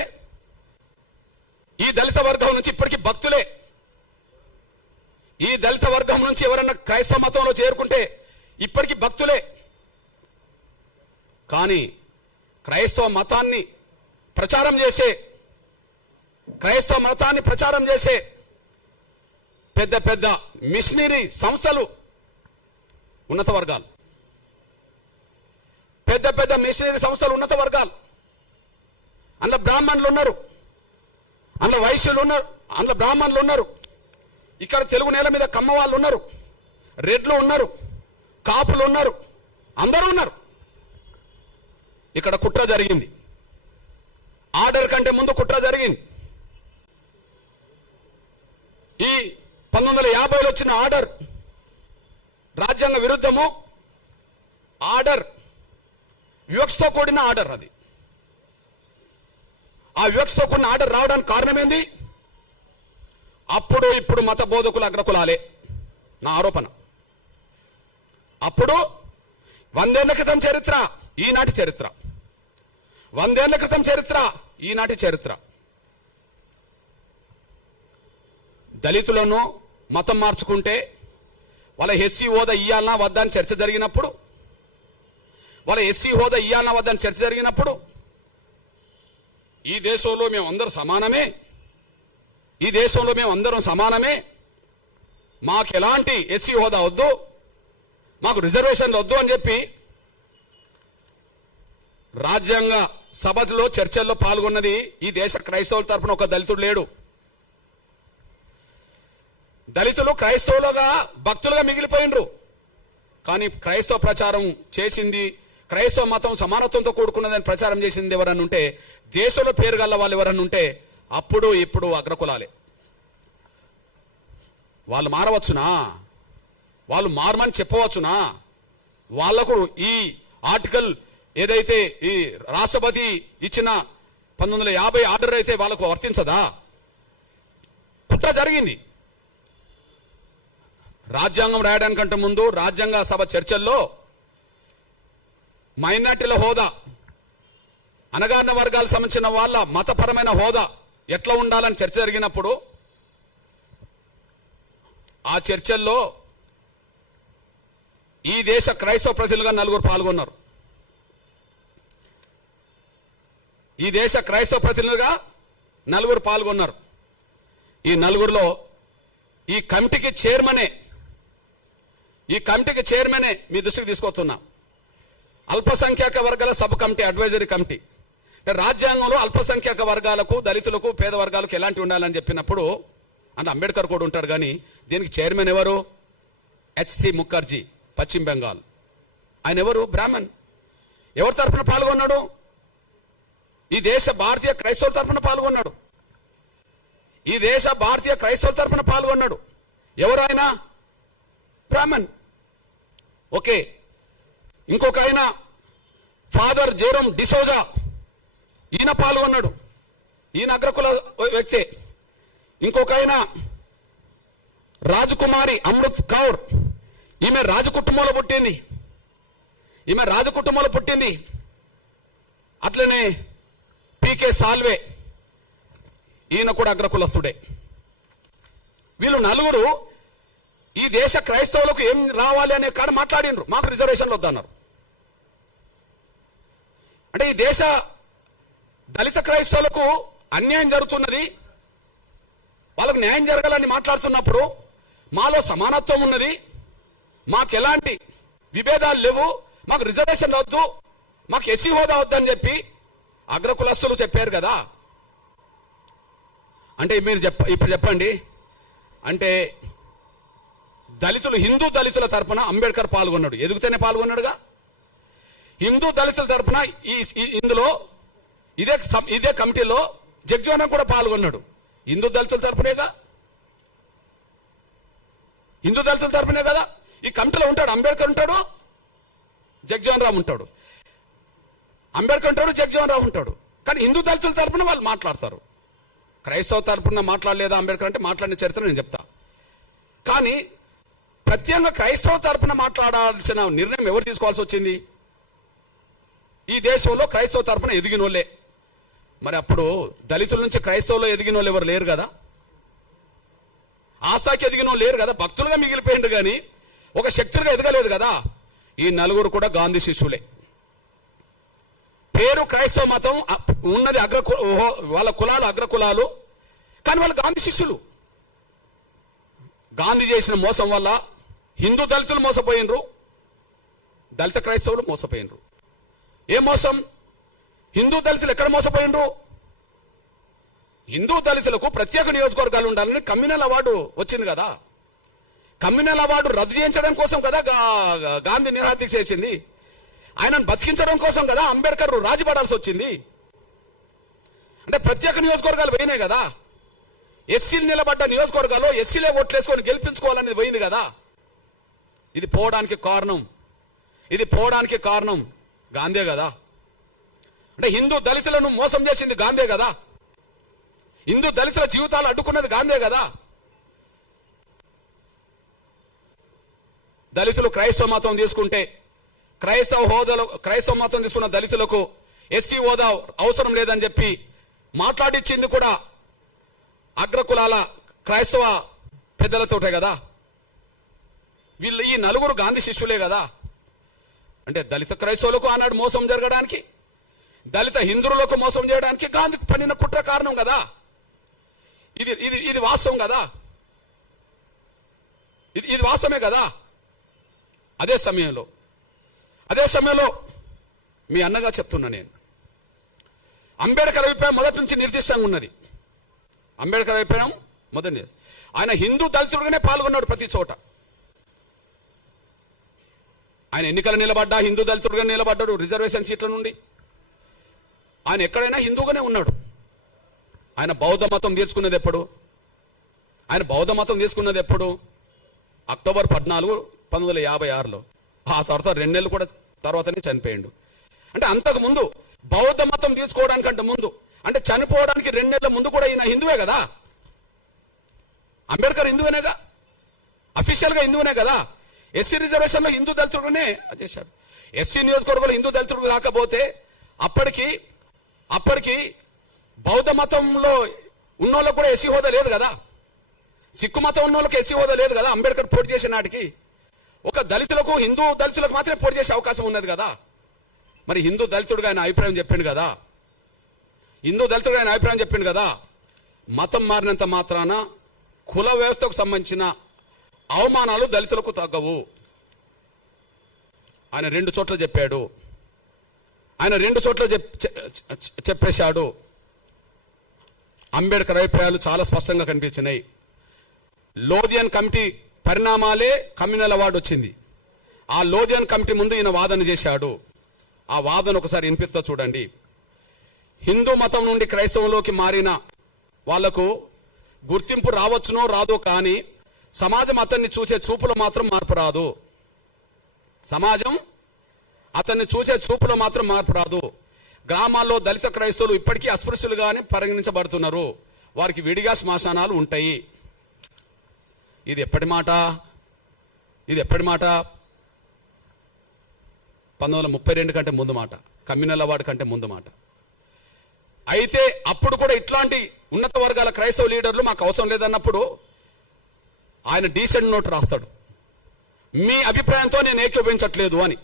ఈ దళిత వర్గం నుంచి ఇప్పటికీ భక్తులే. ఈ దళిత వర్గం నుంచి ఎవరన్నా క్రైస్తవ మతంలో చేరుకుంటే ఇప్పటికీ భక్తులే. కానీ క్రైస్తవ మతాన్ని ప్రచారం చేసే పెద్ద పెద్ద మిషనరీ సంస్థలు ఉన్నత వర్గాలు, పెద్ద పెద్ద మిషనరీ సంస్థలు ఉన్నత వర్గాలు. అందులో బ్రాహ్మణులు ఉన్నారు, అందులో వైశ్యులు ఉన్నారు, అందులో బ్రాహ్మణులు ఉన్నారు. ఇక్కడ తెలుగు నేల మీద కమ్మ వాళ్ళు ఉన్నారు, రెడ్లు ఉన్నారు, కాపులు ఉన్నారు, అందరూ ఉన్నారు. ఇక్కడ కుట్ర జరిగింది. ఆర్డర్ కంటే ముందు కుట్ర జరిగింది. ఈ 1950లో వచ్చిన ఆర్డర్ రాజ్యాంగ విరుద్ధము. ఆర్డర్ వివక్షతో కూడిన ఆర్డర్. అది ఆ వివక్షతో కూడిన ఆర్డర్ రావడానికి కారణం ఏంది? అప్పుడు ఇప్పుడు మత బోధకులు అగ్రకులాలే నా ఆరోపణ. అప్పుడు 100 ఏళ్ల క్రితం చరిత్ర, ఈనాటి చరిత్ర. 100 ఏళ్ల క్రితం చరిత్ర, ఈనాటి చరిత్ర. దళితులను మతం మార్చుకుంటే వాళ్ళ ఎస్సీ హోదా ఇయ్యాలనా వద్దా అని చర్చ జరిగినప్పుడు, వాళ్ళ ఎస్సీ హోదా ఇయ్యాలనా వద్దా అని చర్చ జరిగినప్పుడు, ఈ దేశంలో మేము అందరూ సమానమే, ఈ దేశంలో మేము అందరం సమానమే, మాకు ఎలాంటి ఎస్సీ హోదా వద్దు, మాకు రిజర్వేషన్లు వద్దు అని చెప్పి రాజ్యాంగ సభలో చర్చల్లో పాల్గొన్నది ఈ దేశ క్రైస్తవుల తరపున ఒక దళితుడు లేడు. దళితులు క్రైస్తవులుగా భక్తులుగా మిగిలిపోయినరు. కానీ క్రైస్తవ ప్రచారం చేసింది, క్రైస్తవ మతం సమానత్వంతో కూడుకున్నదని ప్రచారం చేసింది ఎవరన్నా ఉంటే, దేశంలో పేరు గల్ల వాళ్ళు ఎవరన్నా ఉంటే అప్పుడు ఇప్పుడు అగ్రకులాలే. వాళ్ళు మారవచ్చునా? వాళ్ళు మారమని చెప్పవచ్చునా? వాళ్లకు ఈ ఆర్టికల్ ఏదైతే ఈ రాష్ట్రపతి ఇచ్చిన 1950 ఆర్డర్ అయితే వాళ్ళకు వర్తించదా? కుట్ర జరిగింది. రాజ్యాంగం రాయడానికంటే ముందు రాజ్యాంగ సభ చర్చల్లో మైనార్టీల హోదా, అణగారిన వర్గాలకు సంబంధించిన వాళ్ళ మతపరమైన హోదా ఎట్లా ఉండాలని చర్చ జరిగినప్పుడు ఆ చర్చల్లో ఈ దేశ క్రైస్తవ ప్రతినిధులుగా 4 పాల్గొన్నారు. ఈ దేశ క్రైస్తవ ప్రతినిధులుగా 4 పాల్గొన్నారు. ఈ 4లో ఈ కమిటీకి చైర్మనే మీ దృష్టికి తీసుకొస్తున్నా. అల్పసంఖ్యాక వర్గాల సబ్ కమిటీ, అడ్వైజరీ కమిటీ. అంటే రాజ్యాంగంలో అల్పసంఖ్యాక వర్గాలకు, దళితులకు, పేద వర్గాలకు ఎలాంటి ఉండాలని చెప్పినప్పుడు అంటే అంబేద్కర్ కూడా ఉంటాడు. కానీ దీనికి చైర్మన్ ఎవరు? హెచ్సి ముఖర్జీ, పశ్చిమ బెంగాల్. ఆయన ఎవరు? బ్రాహ్మణ్. ఎవరి తరఫున పాల్గొన్నాడు? ఈ దేశ భారతీయ క్రైస్తవుల తరఫున పాల్గొన్నాడు. ఈ దేశ భారతీయ క్రైస్తవుల తరఫున పాల్గొన్నాడు. ఎవరు ఆయన? బ్రాహ్మణ్. ఓకే. ఇంకొక ఆయన ఫాదర్ జెరోమ్ డిసోజా, ఈయన పాల్గొన్నాడు. ఈయన అగ్రకుల వ్యక్తే. ఇంకొక ఆయన రాజకుమారి అమృత్ కౌర్, ఈమె రాజకుటుంబంలో పుట్టింది. అట్లనే పీకే సాల్వే, ఈయన కూడా అగ్రకులస్తుడే. వీళ్ళు 4 ఈ దేశ క్రైస్తవులకు ఏం రావాలి అనే కాడ మాట్లాడినరు. మాకు రిజర్వేషన్లు వద్దన్నారు. అంటే ఈ దేశ దళిత క్రైస్తవులకు అన్యాయం జరుగుతున్నది, వాళ్ళకు న్యాయం జరగాలని మాట్లాడుతున్నప్పుడు మాలో సమానత్వం ఉన్నది, మాకు ఎలాంటి విభేదాలు లేవు, మాకు రిజర్వేషన్లు వద్దు, మాకు ఎస్సీ హోదా వద్దని చెప్పి అగ్రకులస్తులు చెప్పారు కదా. అంటే మీరు ఇప్పుడు చెప్పండి. అంటే హిందూ దళితుల తరపున అంబేద్కర్ పాల్గొన్నాడు, ఎదుగుతూనే పాల్గొన్నాడుగా. హిందూ దళితుల తరపున ఇందులో ఇదే కమిటీలో జగ్జీవన్ కూడా పాల్గొన్నాడు. హిందూ దళితుల తరపునే కదా ఈ కమిటీలో ఉంటాడు. అంబేద్కర్ ఉంటాడు, జగ్జీవన్ రామ్ ఉంటాడు. అంబేద్కర్ ఉంటాడు, జగ్జీవన్ రామ్ ఉంటాడు. కానీ హిందూ దళితుల తరపున వాళ్ళు మాట్లాడతారు. క్రైస్తవ తరపున మాట్లాడలేదా అంబేద్కర్ అంటే? మాట్లాడిన చరిత్ర నేను చెప్తా. కానీ ప్రత్యేకంగా క్రైస్తవ తరపున మాట్లాడాల్సిన నిర్ణయం ఎవరు తీసుకోవాల్సి వచ్చింది? ఈ దేశంలో క్రైస్తవ తరపున ఎదిగిన వాళ్ళే. మరి అప్పుడు దళితుల నుంచి క్రైస్తవులో ఎదిగిన వాళ్ళు ఎవరు లేరు కదా, ఆస్థాకి ఎదిగిన వాళ్ళు లేరు కదా, భక్తులుగా మిగిలిపోయిండ్రు. కానీ ఒక శక్తులుగా ఎదగలేదు కదా. ఈ 4 కూడా గాంధీ శిష్యులే. పేరు క్రైస్తవ మతం ఉన్నది, వాళ్ళ కులాలు అగ్రకులాలు, కానీ వాళ్ళు గాంధీ శిష్యులు. గాంధీ చేసిన మోసం వల్ల హిందూ దళితులు మోసపోయినరు, దళిత క్రైస్తవులు మోసపోయినరు. ఏ మోసం? హిందూ దళితులు ఎక్కడ మోసపోయినరు? హిందూ దళితులకు ప్రత్యేక నియోజకవర్గాలు ఉండాలని కమ్యూనల్ అవార్డు వచ్చింది కదా. కమ్యూనల్ అవార్డు రద్దు చేయించడం కోసం కదా గాంధీ నిరాదీక్ష చేసింది. ఆయనను బతికించడం కోసం కదా అంబేద్కర్ రాజీపడాల్సి వచ్చింది. అంటే ప్రత్యేక నియోజకవర్గాలు పోయినాయి కదా. ఎస్సీలు నిలబడ్డ నియోజకవర్గాల్లో ఎస్సీలే ఓట్లేసుకొని గెలిపించుకోవాలనేది పోయింది కదా. ఇది పోవడానికి కారణం గాంధీ కదా. అంటే హిందూ దళితులను మోసం చేసింది గాంధీ కదా. హిందూ దళితుల జీవితాలు అడ్డుకున్నది గాంధీ కదా. దళితులు క్రైస్తవ మతం తీసుకుంటే క్రైస్తవ మతం తీసుకున్న దళితులకు ఎస్సీ హోదా అవసరం లేదని చెప్పి మాట్లాడిచ్చింది కూడా అగ్రకులాల క్రైస్తవ పెద్దలతోటే కదా. వీళ్ళు ఈ నలుగురు గాంధీ శిష్యులే కదా. అంటే దళిత క్రైస్తవులకు ఆనాడు మోసం జరగడానికి, దళిత హిందువులకు మోసం చేయడానికి గాంధీ పన్నిన కుట్ర కారణం కదా. ఇది వాస్తవం కదా. ఇది వాస్తవమే కదా. అదే సమయంలో మీ అన్నగా చెప్తున్నా నేను, అంబేద్కర్ అభిప్రాయం మొదటి నుంచి నిర్దిష్టంగా ఉన్నది. అంబేద్కర్ అభిప్రాయం మొదటి, ఆయన హిందూ దళితుడుగానే పాల్గొన్నాడు ప్రతి చోట. ఆయన ఎన్నికలు నిలబడ్డా హిందూ దళితుడుగా నిలబడ్డాడు. రిజర్వేషన్ సీట్ల నుండి ఆయన ఎక్కడైనా హిందూగానే ఉన్నాడు. ఆయన బౌద్ధ మతం తీసుకున్నది ఎప్పుడు? అక్టోబర్ 14, 1956లో. ఆ తర్వాత 2 నెలలు కూడా తర్వాతనే చనిపోయాడు. అంటే అంతకుముందు బౌద్ధ మతం తీసుకోవడానికంటే ముందు, అంటే చనిపోవడానికి 2 నెలల ముందు కూడా ఈయన హిందువే కదా. అంబేద్కర్ హిందువేనేగా, అఫీషియల్గా హిందువునే కదా. ఎస్సీ రిజర్వేషన్లో హిందూ దళితుడుగానే చేశాడు. ఎస్సీ నియోజకవర్గంలో హిందూ దళితుడు కాకపోతే అప్పటికి బౌద్ధ మతంలో ఉన్నోళ్ళకు కూడా ఎస్సీ హోదా లేదు కదా. సిక్కు మతం ఉన్నోళ్ళకి ఎస్సీ హోదా లేదు కదా. అంబేద్కర్ పోటీ చేసే నాటికి ఒక దళితులకు, హిందూ దళితులకు మాత్రమే పోటీ చేసే అవకాశం ఉన్నది కదా. మరి హిందూ దళితుడుగా ఆయన అభిప్రాయం చెప్పిండు కదా. మతం మారినంత మాత్రాన కుల వ్యవస్థకు సంబంధించిన అవమానాలు దళితులకు తగ్గవు. ఆయన 2 చోట్ల చెప్పాడు. చెప్పేశాడు. అంబేద్కర్ అభిప్రాయాలు చాలా స్పష్టంగా కనిపించినాయి. లోధియన్ కమిటీ పరిణామాలే కమ్యూనల్ అవార్డు వచ్చింది. ఆ లోధియన్ కమిటీ ముందు ఈయన వాదన చేశాడు. ఆ వాదన ఒకసారి వినిపిస్తా చూడండి. హిందూ మతం నుండి క్రైస్తవంలోకి మారిన వాళ్లకు గుర్తింపు రావచ్చునో రాదో, కానీ సమాజం అతన్ని చూసే చూపులో మాత్రం మార్పు రాదు. గ్రామాల్లో దళిత క్రైస్తవులు ఇప్పటికీ అస్పృశ్యులుగానే పరిగణించబడుతున్నారు. వారికి విడిగా శ్మశానాలు ఉంటాయి. ఇది ఎప్పటి మాట? 1932 కంటే ముందు మాట, కమ్యూనల్ అవార్డు కంటే ముందు మాట. అయితే అప్పుడు కూడా ఇట్లాంటి ఉన్నత వర్గాల క్రైస్తవ లీడర్లు మాకు అవసరం లేదన్నప్పుడు ఆయన డీసెంట్ నోట్ రాస్తాడు. మీ అభిప్రాయంతో నేను ఏకీభవించట్లేదు అని.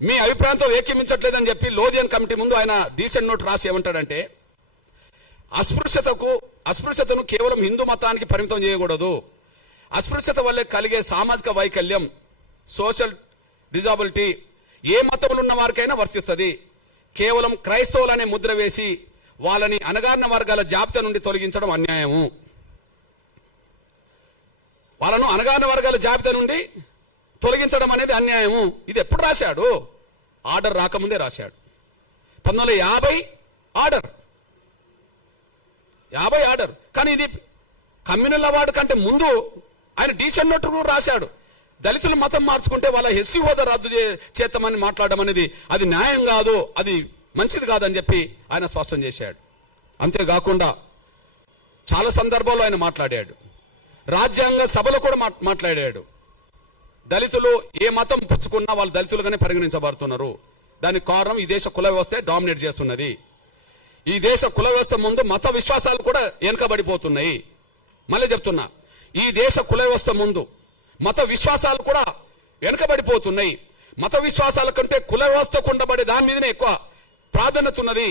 మీ అభిప్రాయంతో ఏకీభవించట్లేదని చెప్పి లోధియన్ కమిటీ ముందు ఆయన డీసెంట్ నోట్ రాసి ఏమంటాడంటే, అస్పృశ్యతను కేవలం హిందూ మతానికి పరిమితం చేయకూడదు. అస్పృశ్యత వల్లే కలిగే సామాజిక వైకల్యం, సోషల్ డిజాబిలిటీ ఏ మతంలో ఉన్న వారికైనా వర్తిస్తుంది. కేవలం క్రైస్తవులనే ముద్ర వేసి వాళ్ళని అణగారిన వర్గాల జాబితా నుండి తొలగించడం అన్యాయము. వాళ్ళను అణగారిన వర్గాల జాబితా నుండి తొలగించడం అనేది అన్యాయము. ఇది ఎప్పుడు రాశాడు? ఆర్డర్ రాకముందే రాశాడు. 1950 ఆర్డర్. కానీ ఇది కమ్యూనల్ అవార్డు కంటే ముందు ఆయన డీసెంట్ నోట్ రాశాడు. దళితులు మతం మార్చుకుంటే వాళ్ళ ఎస్సీ హోదా రద్దు చేస్తామని మాట్లాడడం అనేది అది న్యాయం కాదు, అది మంచిది కాదని చెప్పి ఆయన స్పష్టం చేశాడు. అంతేకాకుండా చాలా సందర్భాల్లో ఆయన మాట్లాడాడు. రాజ్యాంగ సభలో కూడా మాట్లాడాడు. దళితులు ఏ మతం పుచ్చుకున్నా వాళ్ళు దళితులుగానే పరిగణించబడుతున్నారు. దానికి కారణం ఈ దేశ కుల వ్యవస్థ డామినేట్ చేస్తున్నది. ఈ దేశ కుల వ్యవస్థ ముందు మత విశ్వాసాలు కూడా వెనుకబడిపోతున్నాయి. మళ్ళీ చెప్తున్నా, ఈ దేశ కుల వ్యవస్థ ముందు మత విశ్వాసాలు కూడా వెనుకబడిపోతున్నాయి. మత విశ్వాసాల కంటే కుల వ్యవస్థకు ఉండబడే దాని మీదనే ఎక్కువ ప్రాధాన్యత ఉన్నది.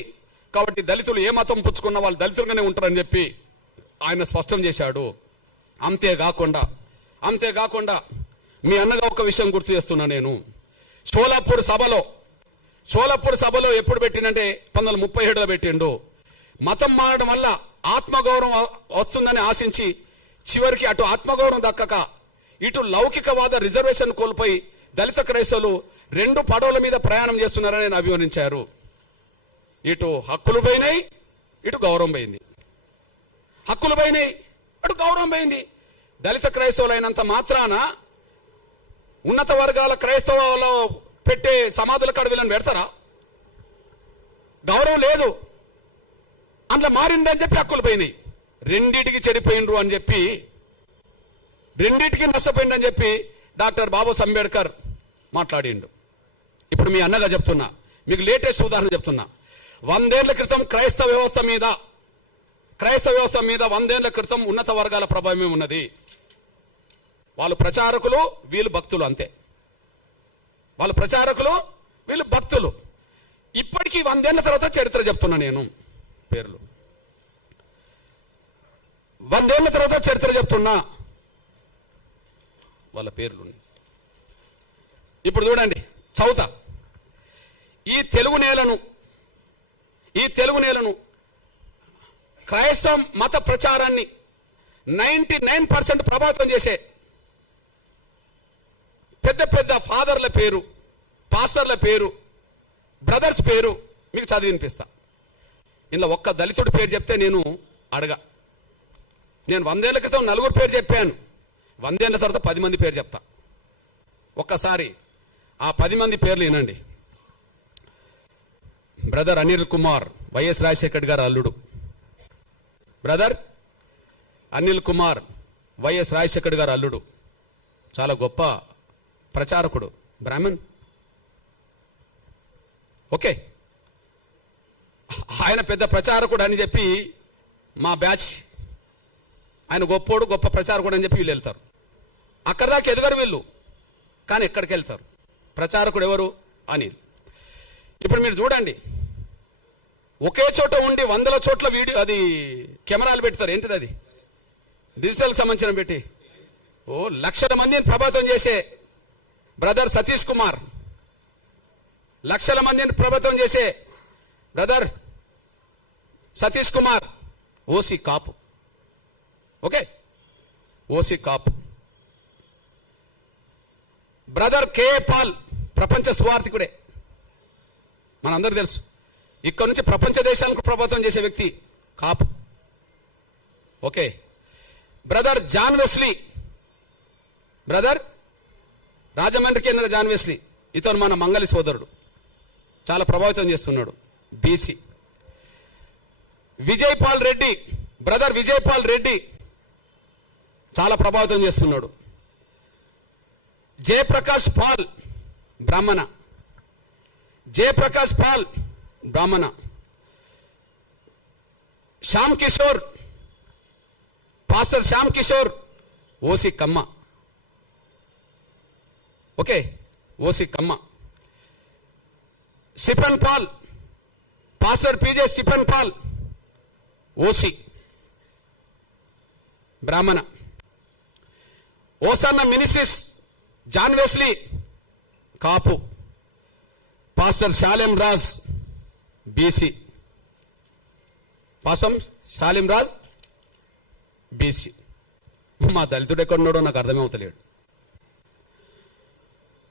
కాబట్టి దళితులు ఏ మతం పుచ్చుకున్నా వాళ్ళు దళితులుగానే ఉంటారని చెప్పి ఆయన స్పష్టం చేశాడు. అంతేకాకుండా మీ అన్నగా ఒక విషయం గుర్తు చేస్తున్నా నేను. షోలాపూర్ సభలో ఎప్పుడు పెట్టినంటే 1937లో పెట్టిండు. మతం మారడం వల్ల ఆత్మగౌరవం వస్తుందని ఆశించి చివరికి అటు ఆత్మగౌరవం దక్కక ఇటు లౌకికవాద రిజర్వేషన్ కోల్పోయి దళిత క్రైస్తవులు రెండు పడవల మీద ప్రయాణం చేస్తున్నారని ఆయన అభివర్ణించారు. ఇటు హక్కులు పోయినాయి, ఇటు గౌరవం పోయింది. హక్కులు పోయినాయి, అటు గౌరవం పోయింది. దళిత క్రైస్తవులు అయినంత మాత్రాన ఉన్నత వర్గాల క్రైస్తవులలో పెట్టే సమాధుల కాడ వీళ్ళని పెడతారా? గౌరవం లేదు, అందులో మారిందని చెప్పి హక్కులు పోయినాయి. రెండిటికి చెడిపోయినరు అని చెప్పి, రెండిటికి నష్టపోయిందని చెప్పి డాక్టర్ బాబాసాహెబ్ అంబేద్కర్ మాట్లాడిండు. ఇప్పుడు మీ అన్నగా చెప్తున్నా, మీకు లేటెస్ట్ ఉదాహరణ చెప్తున్నా. 100 ఏళ్ల క్రితం క్రైస్తవ వ్యవస్థ మీద 100 ఏళ్ల క్రితం ఉన్నత వర్గాల ప్రభావమే ఉన్నది. వాళ్ళు ప్రచారకులు, వీళ్ళు భక్తులు, అంతే. వాళ్ళు ప్రచారకులు, వీళ్ళు భక్తులు. ఇప్పటికీ 100 ఏళ్ల తర్వాత చరిత్ర చెప్తున్నా నేను, పేర్లు 100 ఏళ్ల తర్వాత చరిత్ర చెప్తున్నా, వాళ్ళ పేర్లు. ఇప్పుడు చూడండి, చౌత ఈ తెలుగు నేలను క్రైస్తవ మత ప్రచారాన్ని 99% ప్రభావితం చేసే పెద్ద పెద్ద ఫాదర్ల పేరు, పాస్టర్ల పేరు, బ్రదర్స్ పేరు మీకు చదివి వినిపిస్తా. ఇలా ఒక్క దళితుడి పేరు చెప్తే నేను 100 ఏళ్ల క్రితం 4 పేరు చెప్పాను. 100 ఏళ్ల తర్వాత 10 మంది పేరు చెప్తా. ఒక్కసారి ఆ 10 మంది పేర్లు వినండి. బ్రదర్ అనిల్ కుమార్, వైఎస్ రాజశేఖర్ గారు అల్లుడు. బ్రదర్ అనిల్ కుమార్, వైఎస్ రాజశేఖర్ గారు అల్లుడు. చాలా గొప్ప ప్రచారకుడు, బ్రాహ్మణ్. ఓకే, ఆయన పెద్ద ప్రచారకుడు అని చెప్పి మా బ్యాచ్, ఆయన గొప్పోడు, గొప్ప ప్రచారకుడు అని చెప్పి వీళ్ళు వెళ్తారు. అక్కడ దాకా ఎదగరు వీళ్ళు, కానీ ఎక్కడికి వెళ్తారు? ప్రచారకుడు ఎవరు? అనిల్. ఇప్పుడు మీరు చూడండి, ఒకే చోట ఉండి 100ల చోట్ల వీడియో, అది కెమెరాలు పెడతారు. ఏంటిది అది? డిజిటల్ సంబంధించిన పెట్టి లక్షల మందిని ప్రభావితం చేసే బ్రదర్ సతీష్ కుమార్, లక్షల మందిని ప్రభావితం చేసే బ్రదర్ సతీష్ కుమార్ ఓసీ కాపు. ఓకే, ఓసీ కాపు. బ్రదర్ కేఏ పాల్ ప్రపంచ సువార్థికుడే, మనందరూ తెలుసు. ఇక్కడ నుంచి ప్రపంచ దేశాలకు ప్రభావితం చేసే వ్యక్తి, కాపు. Okay, brother John Wesley, brother Rajahmundry కేంద్ర జాన్ వెస్లీ, ఇతను మన మంగళి సోదరుడు, చాలా ప్రభావితం చేస్తున్నాడు, BC. Vijay Paul Reddy, brother Vijay Paul Reddy చాలా ప్రభావితం చేస్తున్నాడు. జయప్రకాష్ పాల్ బ్రాహ్మణ, జయప్రకాష్ పాల్ బ్రాహ్మణ. శ్యామ్ కిషోర్, పాస్టర్ శ్యామ్ కిషోర్ ఓసీ కమ్మ. ఓకే, ఓసీ కమ్మ. Stephen Paul, pastor PJ Stephen Paul OC బ్రాహ్మణ. ఓసన్న మినిస్ట్రీస్ జాన్ వెస్లీ కాపు. Pastor Shalem Raj BC, pastor Shalim Raj BC. మా దళితుడు ఎక్కడున్నాడో నాకు అర్థమవుతలేడు.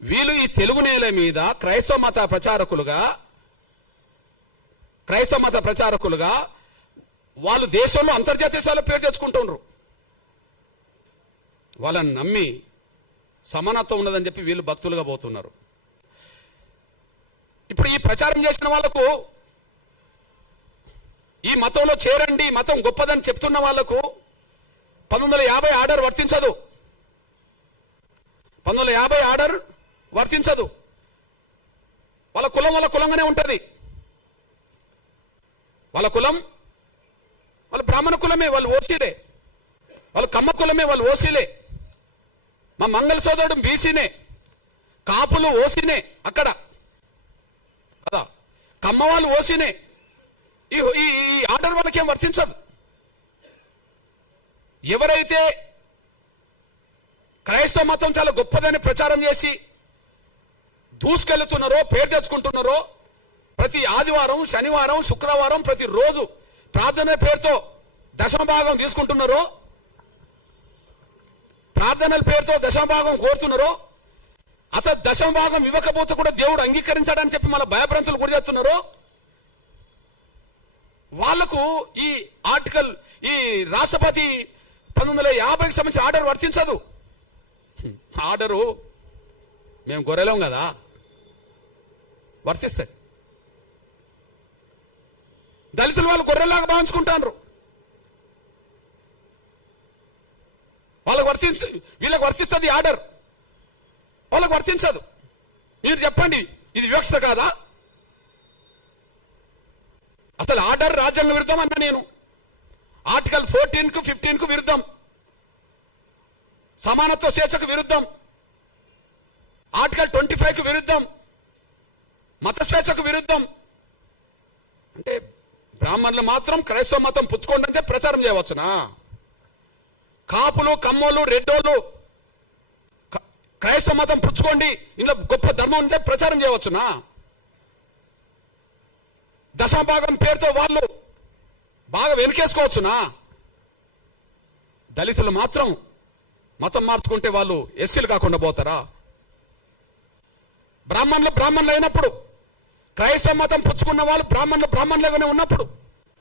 వీళ్ళు ఈ తెలుగు నేల మీద క్రైస్తవ మత ప్రచారకులుగా వాళ్ళు దేశంలో అంతర్జాతీయ స్థాయిలో పేరు తెచ్చుకుంటున్నారు. వాళ్ళని నమ్మి సమానత్వం ఉన్నదని చెప్పి వీళ్ళు భక్తులుగా పోతున్నారు. ఇప్పుడు ఈ ప్రచారం చేసిన వాళ్లకు, ఈ మతంలో చేరండి, మతం గొప్పదని చెప్తున్న వాళ్లకు 1950 ఆర్డర్ వర్తించదు. 1950 ఆర్డర్ వర్తించదు. వాళ్ళ కులం వాళ్ళ కులంగానే ఉంటుంది. వాళ్ళ కులం వాళ్ళ బ్రాహ్మణ కులమే, వాళ్ళు ఓసీలే. వాళ్ళు కమ్మ కులమే, వాళ్ళు ఓసీలే. మా మంగళ సోదరుడు బీసీనే, కాపులు ఓసీనే అక్కడ కదా, కమ్మ వాళ్ళు ఓసీనే. ఈ ఆర్డర్ వాళ్ళకేం వర్తించదు. ఎవరైతే క్రైస్తవ మతం చాలా గొప్పదని ప్రచారం చేసి దూసుకెళ్తున్నారో, పేరు తెచ్చుకుంటున్నారో, ప్రతి ఆదివారం, శనివారం, శుక్రవారం, ప్రతిరోజు ప్రార్థన పేరుతో దశమ భాగం తీసుకుంటున్నారో, ప్రార్థనల పేరుతో దశమ భాగం కోరుతున్నారో, అసలు దశమ భాగం ఇవ్వకపోతే కూడా దేవుడు అంగీకరించాడని చెప్పి మళ్ళీ భయభ్రాంతులు గురి చేస్తున్నారో, వాళ్లకు ఈ ఆర్టికల్, ఈ రాష్ట్రపతి 1950కి సంబంధించిన ఆర్డర్ వర్తించదు. ఆర్డరు మేము గొర్రెలం కదా, వర్తిస్తుంది. దళితులు వాళ్ళు గొర్రెలాగా భావించుకుంటారు. వీళ్ళకి వర్తిస్తుంది ఆర్డర్, వాళ్ళకి వర్తించదు. మీరు చెప్పండి, ఇది వివక్షత కాదా? అసలు ఆర్డర్ రాజ్యాంగ విరుద్ధం అన్నా నేను. ఆర్టికల్ 14కు 15కు విరుద్ధం, సమానత్వ స్వేచ్ఛకు విరుద్ధం, ఆర్టికల్ 25కు విరుద్ధం, మత స్వేచ్ఛకు విరుద్ధం. అంటే బ్రాహ్మణులు మాత్రం క్రైస్తవ మతం పుచ్చుకోండి అంటే ప్రచారం చేయవచ్చునా? కాపులు, కమ్మోళ్ళు, రెడ్డోళ్ళు క్రైస్తవ మతం పుచ్చుకోండి, ఇందులో గొప్ప ధర్మం ఉంటే ప్రచారం చేయవచ్చునా? దశమ భాగం పేరుతో వాళ్ళు బాగా వెనుకేసుకోవచ్చునా? దళితులు మాత్రం మతం మార్చుకుంటే వాళ్ళు ఎస్సీలు కాకుండా పోతారా? బ్రాహ్మణులు అయినప్పుడు, క్రైస్తవ మతం పుచ్చుకున్న వాళ్ళు బ్రాహ్మణులుగానే ఉన్నప్పుడు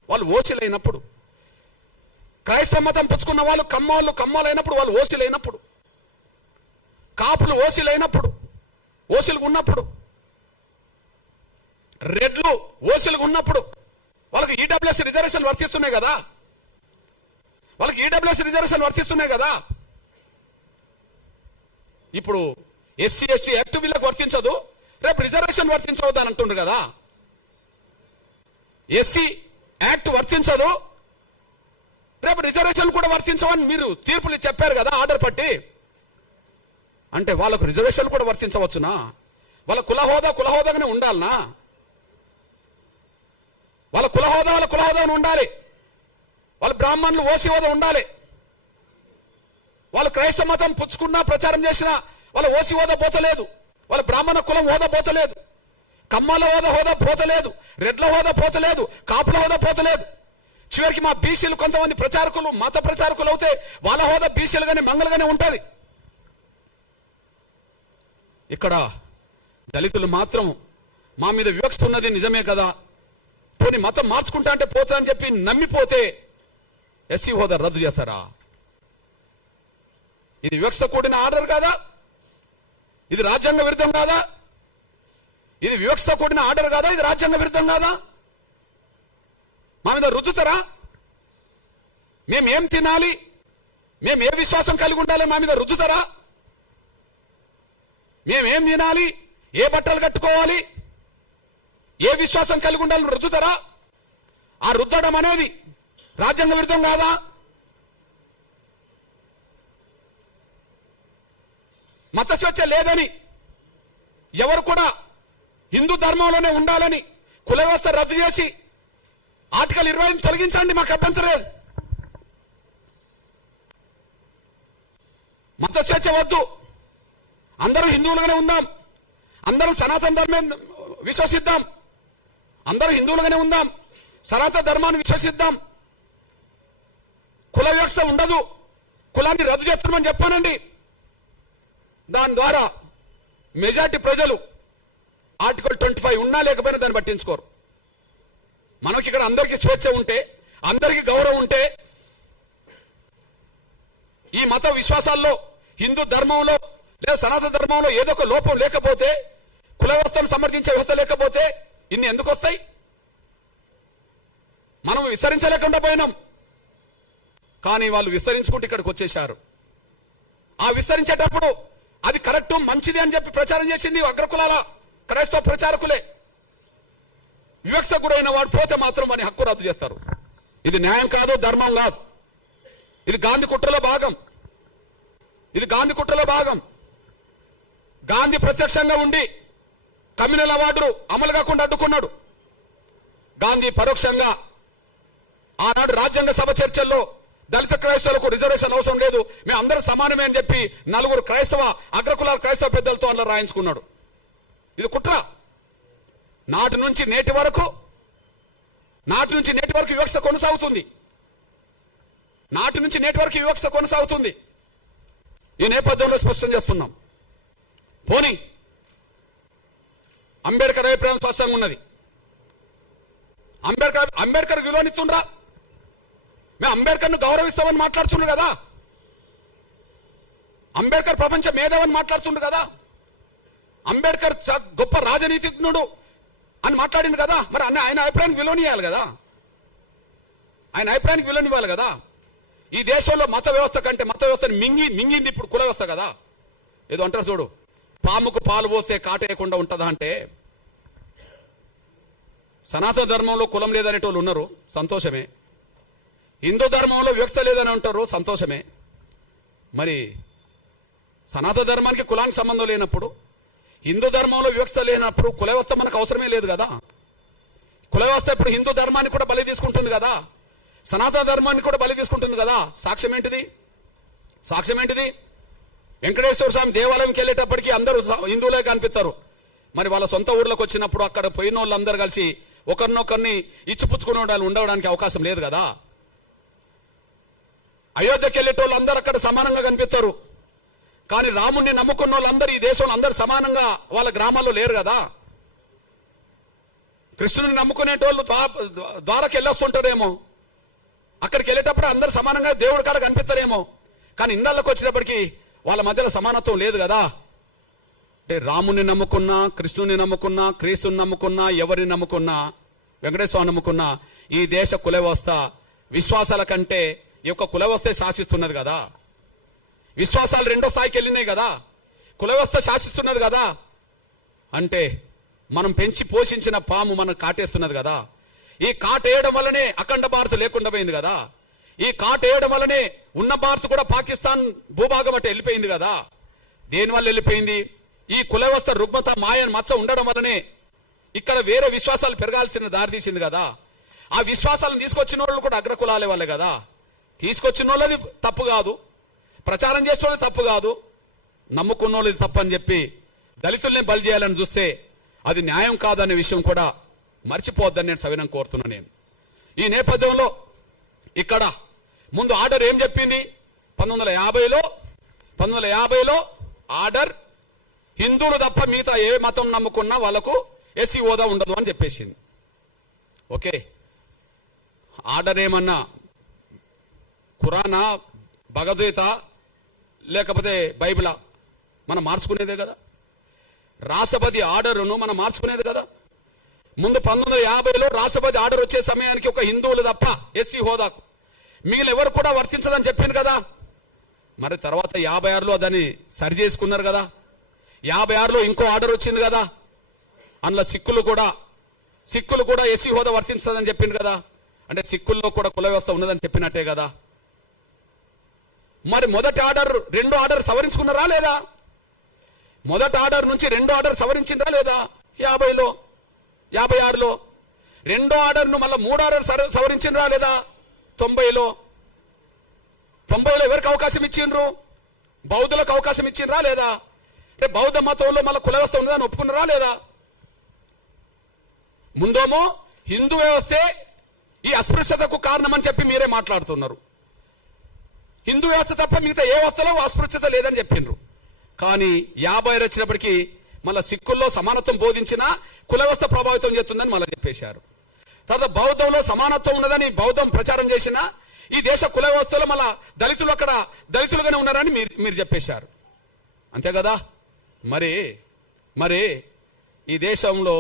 వాళ్ళు ఓసీలు అయినప్పుడు, క్రైస్తవ మతం పుచ్చుకున్న వాళ్ళు కమ్మోళ్ళు అయినప్పుడు వాళ్ళు ఓసీలు అయినప్పుడు, కాపులు ఓసీలు అయినప్పుడు, ఓసీలు ఉన్నప్పుడు, రెడ్లు ఓసీలు ఉన్నప్పుడు వాళ్ళకి ఈడబ్ల్యూఎస్ రిజర్వేషన్ వర్తిస్తున్నాయి కదా, వాళ్ళకి ఈడబ్ల్యూఎస్ రిజర్వేషన్ వర్తిస్తున్నాయి కదా. ఇప్పుడు ఎస్సీ ఎస్టీ యాక్ట్ వీళ్ళకి వర్తించదు, రేపు రిజర్వేషన్ వర్తించవద్దు అని అంటుండ్రు కదా. ఎస్సీ యాక్ట్ వర్తించదు, రేపు రిజర్వేషన్ కూడా వర్తించవని మీరు తీర్పులు చెప్పారు కదా ఆర్డర్ పట్టి. అంటే వాళ్ళకు రిజర్వేషన్ కూడా వర్తించవచ్చునా? వాళ్ళ కులహోదాగానే ఉండాలనా? వాళ్ళ కులహోదాను ఉండాలి. వాళ్ళ బ్రాహ్మణులు ఓసీ హోదా ఉండాలి. వాళ్ళు క్రైస్తవ మతం పుచ్చుకున్నా ప్రచారం చేసినా వాళ్ళ ఓసీ హోదా పోతలేదు, వాళ్ళ బ్రాహ్మణ కులం హోదా పోతలేదు, కమ్మాల హోదా పోతలేదు, రెడ్ల హోదా పోతలేదు, కాపుల హోదా పోతలేదు. చివరికి మా బీసీలు కొంతమంది ప్రచారకులు, మత ప్రచారకులు అవుతే వాళ్ళ హోదా బీసీలుగానే మంగళగానే ఉంటుంది. ఇక్కడ దళితులు మాత్రం మా మీద వివక్ష ఉన్నది నిజమే కదా, పోనీ మతం మార్చుకుంటా అంటే పోతా అని చెప్పి నమ్మిపోతే ఎస్సీ హోదా రద్దు చేస్తారా? ఇది వివక్ష కూడిన ఆర్డర్ కాదా? ఇది రాజ్యాంగ విరుద్ధం కాదా? ఇది వివక్షతో కూడిన ఆర్డర్ కాదా? ఇది రాజ్యాంగ విరుద్ధం కాదా? మా మీద రుద్దుతారా? మేమేం తినాలి, మేము ఏ విశ్వాసం కలిగి ఉండాలని మా మీద రుద్దుతారా? మేమేం తినాలి, ఏ బట్టలు కట్టుకోవాలి, ఏ విశ్వాసం కలిగి ఉండాలని రుద్దుతారా? ఆ రుద్దడం అనేది రాజ్యాంగ విరుద్ధం కాదా? మత స్వేచ్ఛ లేదని, ఎవరు కూడా హిందూ ధర్మంలోనే ఉండాలని కుల వ్యవస్థ రద్దు చేసి ఆర్టికల్ 25 తొలగించండి, మాకు అభ్యంతరం లేదు. మత స్వేచ్ఛ వద్దు, అందరూ హిందువులుగానే ఉందాం, అందరూ సనాతన ధర్మాన్ని విశ్వసిద్దాం, అందరూ హిందువులుగానే ఉందాం, సనాతన ధర్మాన్ని విశ్వసిద్దాం. కుల వ్యవస్థ ఉండదు, కులాన్ని రద్దు చేస్తున్నామని చెప్పానండి. దాని ద్వారా మెజారిటీ ప్రజలు ఆర్టికల్ 25 ఉన్నా లేకపోయినా దాన్ని పట్టించుకోరు. మనకి ఇక్కడ అందరికీ స్వేచ్ఛ ఉంటే, అందరికీ గౌరవం ఉంటే, ఈ మత విశ్వాసాల్లో, హిందూ ధర్మంలో లేదా సనాతన ధర్మంలో ఏదో ఒక లోపం లేకపోతే, కుల వ్యవస్థను సమర్థించే వ్యవస్థ లేకపోతే ఇన్ని ఎందుకు వస్తాయి? మనం విస్తరించలేకుండా పోయినాం, కానీ వాళ్ళు విస్తరించుకుంటూ ఇక్కడికి వచ్చేశారు. ఆ విస్తరించేటప్పుడు అది కరెక్ట్ మంచిది అని చెప్పి ప్రచారం చేసింది అగ్రకులాల క్రైస్తవ ప్రచారకులే. వివక్ష గురైన వాడు పోతే మాత్రం అని హక్కు రద్దు చేస్తారు. ఇది న్యాయం కాదు, ధర్మం కాదు. ఇది గాంధీ కుట్రలో భాగం, ఇది గాంధీ కుట్రలో భాగం. గాంధీ ప్రత్యక్షంగా ఉండి కమ్యూనల్ అవార్డు అమలు కాకుండా అడ్డుకున్నాడు. గాంధీ పరోక్షంగా ఆనాడు రాజ్యాంగ సభ చర్చల్లో దళిత క్రైస్తవులకు రిజర్వేషన్ అవసరం లేదు, మేము అందరూ సమానమే అని చెప్పి 4 క్రైస్తవ అగ్రకులాల క్రైస్తవ పెద్దలతో అందులో రాయించుకున్నాడు. ఇది కుట్ర. నాటి నుంచి నేటి వరకు నాటి నుంచి నేటి వరకు వివక్షత కొనసాగుతుంది. నాటి నుంచి నేటి వరకు వివక్షత కొనసాగుతుంది. ఈ నేపథ్యంలో స్పష్టం చేస్తున్నాం. పోనీ అంబేద్కర్ అభిప్రాయం స్పష్టంగా ఉన్నది. అంబేద్కర్ విలువనిస్తుండ్రా? మేము అంబేద్కర్ను గౌరవిస్తామని మాట్లాడుతుండ్రు కదా. అంబేద్కర్ ప్రపంచ మేధావని మాట్లాడుతుండ్రు కదా. అంబేద్కర్ గొప్ప రాజనీతిజ్ఞుడు అని మాట్లాడింది కదా. మరి ఆయన అభిప్రాయానికి విలువనియాలి కదా. ఆయన అభిప్రాయానికి విలువనివ్వాలి కదా. ఈ దేశంలో మత వ్యవస్థ కంటే మత వ్యవస్థని మింగింది ఇప్పుడు కుల వ్యవస్థ కదా. ఏదో అంటారు చూడు, పాముకు పాలు పోస్తే కాటేయకుండా ఉంటుందా అంటే, సనాతన ధర్మంలో కులం లేదనేటోళ్ళు ఉన్నారు, సంతోషమే. హిందూ ధర్మంలో వివక్ష లేదని అంటారు, సంతోషమే. మరి సనాతన ధర్మానికి కులానికి సంబంధం లేనప్పుడు, హిందూ ధర్మంలో వివక్ష లేనప్పుడు కుల వ్యవస్థ మనకు అవసరమే లేదు కదా. కుల వ్యవస్థ ఇప్పుడు హిందూ ధర్మాన్ని కూడా బలి తీసుకుంటుంది కదా, సనాతన ధర్మాన్ని కూడా బలి తీసుకుంటుంది కదా. సాక్ష్యం ఏంటిది? సాక్ష్యం ఏంటిది? వెంకటేశ్వర స్వామి దేవాలయంకి వెళ్ళేటప్పటికీ అందరూ హిందువులే కనిపిస్తారు. మరి వాళ్ళ సొంత ఊర్లోకి వచ్చినప్పుడు అక్కడ పోయిన వాళ్ళందరూ కలిసి ఒకరినొకరిని ఇచ్చిపుచ్చుకుని ఉండడానికి అవకాశం లేదు కదా. అయోధ్యకి వెళ్ళేటోళ్ళు అందరూ అక్కడ సమానంగా కనిపిస్తారు. కానీ రాముణ్ణి నమ్ముకున్న వాళ్ళందరూ ఈ దేశంలో అందరూ సమానంగా వాళ్ళ గ్రామాల్లో లేరు కదా. కృష్ణుని నమ్ముకునేటోళ్ళు ద్వారాకి వెళ్ళొస్తుంటారేమో, అక్కడికి వెళ్ళేటప్పుడు అందరూ సమానంగా దేవుడి కాడ కనిపిస్తారేమో. కానీ ఇళ్ళకి వచ్చినప్పటికీ వాళ్ళ మధ్యలో సమానత్వం లేదు కదా. అంటే రాముని నమ్ముకున్నా, కృష్ణుని నమ్ముకున్నా, క్రీస్తుని నమ్ముకున్నా, ఎవరిని నమ్ముకున్నా, వెంకటేశ్వర నమ్ముకున్నా, ఈ దేశ కుల వ్యవస్థ విశ్వాసాల కంటే ఈ యొక్క కుల వ్యవస్థ శాసిస్తున్నది కదా. విశ్వాసాలు రెండో స్థాయికి వెళ్ళినాయి కదా, కుల వ్యవస్థ శాసిస్తున్నది కదా. అంటే మనం పెంచి పోషించిన పాము మనం కాటేస్తున్నది కదా. ఈ కాటేయడం వల్లనే అఖండ భారత్ లేకుండా పోయింది కదా. ఈ కాటేయడం వల్లనే ఉన్న భారత్ కూడా పాకిస్తాన్ భూభాగం అంటే వెళ్ళిపోయింది కదా. దేనివల్ల వెళ్ళిపోయింది? ఈ కుల వ్యవస్థ రుగ్మత మాయన్ మచ్చ ఉండడం వల్లనే ఇక్కడ వేరే విశ్వాసాలు పెరగాల్సిన దారి తీసింది కదా. ఆ విశ్వాసాలను తీసుకొచ్చిన వాళ్ళు కూడా అగ్రకులాలే వాళ్ళే కదా. తీసుకొచ్చిన వాళ్ళది తప్పు కాదు, ప్రచారం చేసిన వాళ్ళది తప్పు కాదు, నమ్ముకున్న వాళ్ళది తప్పు అని చెప్పి దళితుల్ని బలి చేయాలని చూస్తే అది న్యాయం కాదనే విషయం కూడా మర్చిపోవద్దని నేను సవినం కోరుతున్నాను. నేను ఈ నేపథ్యంలో ఇక్కడ ముందు ఆర్డర్ ఏం చెప్పింది? 1950లో ఆర్డర్ హిందువులు తప్ప మిగతా ఏ మతం నమ్ముకున్నా వాళ్ళకు ఎస్సీ హోదా ఉండదు అని చెప్పేసింది. ఓకే, ఆర్డర్ ఏమన్నా ఖురానా, భగవద్గీత లేకపోతే బైబిలా? మనం మార్చుకునేదే కదా. రాష్ట్రపతి ఆర్డరును మనం మార్చుకునేది కదా. ముందు 1950లో రాష్ట్రపతి ఆర్డర్ వచ్చే సమయానికి ఒక హిందువులు తప్ప ఎస్సీ హోదాకు మిగిలిన ఎవరు కూడా వర్తించదని చెప్పింది కదా. మరి తర్వాత 56లో దాన్ని సరి చేసుకున్నారు కదా. 56లో ఇంకో ఆర్డర్ వచ్చింది కదా. అందులో సిక్కులు కూడా ఎస్సీ హోదా వర్తించదని చెప్పింది కదా. అంటే సిక్కుల్లో కూడా కుల వ్యవస్థ ఉన్నదని చెప్పినట్టే కదా. మరి మొదటి ఆర్డర్ రెండో ఆర్డర్ సవరించుకున్నారా లేదా? మొదటి ఆర్డర్ నుంచి రెండో ఆర్డర్ సవరించిందా లేదా? 50లో 56లో రెండో ఆర్డర్ను మళ్ళీ మూడో ఆర్డర్ సవరించిండ్రా లేదా? 90లో ఎవరికి అవకాశం ఇచ్చిండ్రు? బౌద్ధులకు అవకాశం ఇచ్చిండ్రా లేదా? అంటే బౌద్ధ మతంలో మళ్ళీ కుల వ్యవస్థ ఉన్నదని ఒప్పుకున్నారా లేదా? ముందేమో హిందూ వ్యవస్థే ఈ అస్పృశ్యతకు కారణమని చెప్పి మీరే మాట్లాడుతున్నారు. హిందూ వ్యవస్థ తప్ప మిగతా ఏ వ్యవస్థలో అస్పృశ్యత లేదని చెప్పిండ్రు. కానీ 50 వచ్చినప్పటికీ మళ్ళీ సిక్కుల్లో సమానత్వం బోధించిన కుల వ్యవస్థ ప్రభావితం చేస్తుందని మళ్ళీ చెప్పేశారు. తర్వాత బౌద్ధంలో సమానత్వం ఉన్నదని బౌద్ధం ప్రచారం చేసిన ఈ దేశ కుల వ్యవస్థలో మళ్ళా దళితులు అక్కడ దళితులుగానే ఉన్నారని మీరు చెప్పేశారు. అంతే కదా. మరి ఈ దేశంలో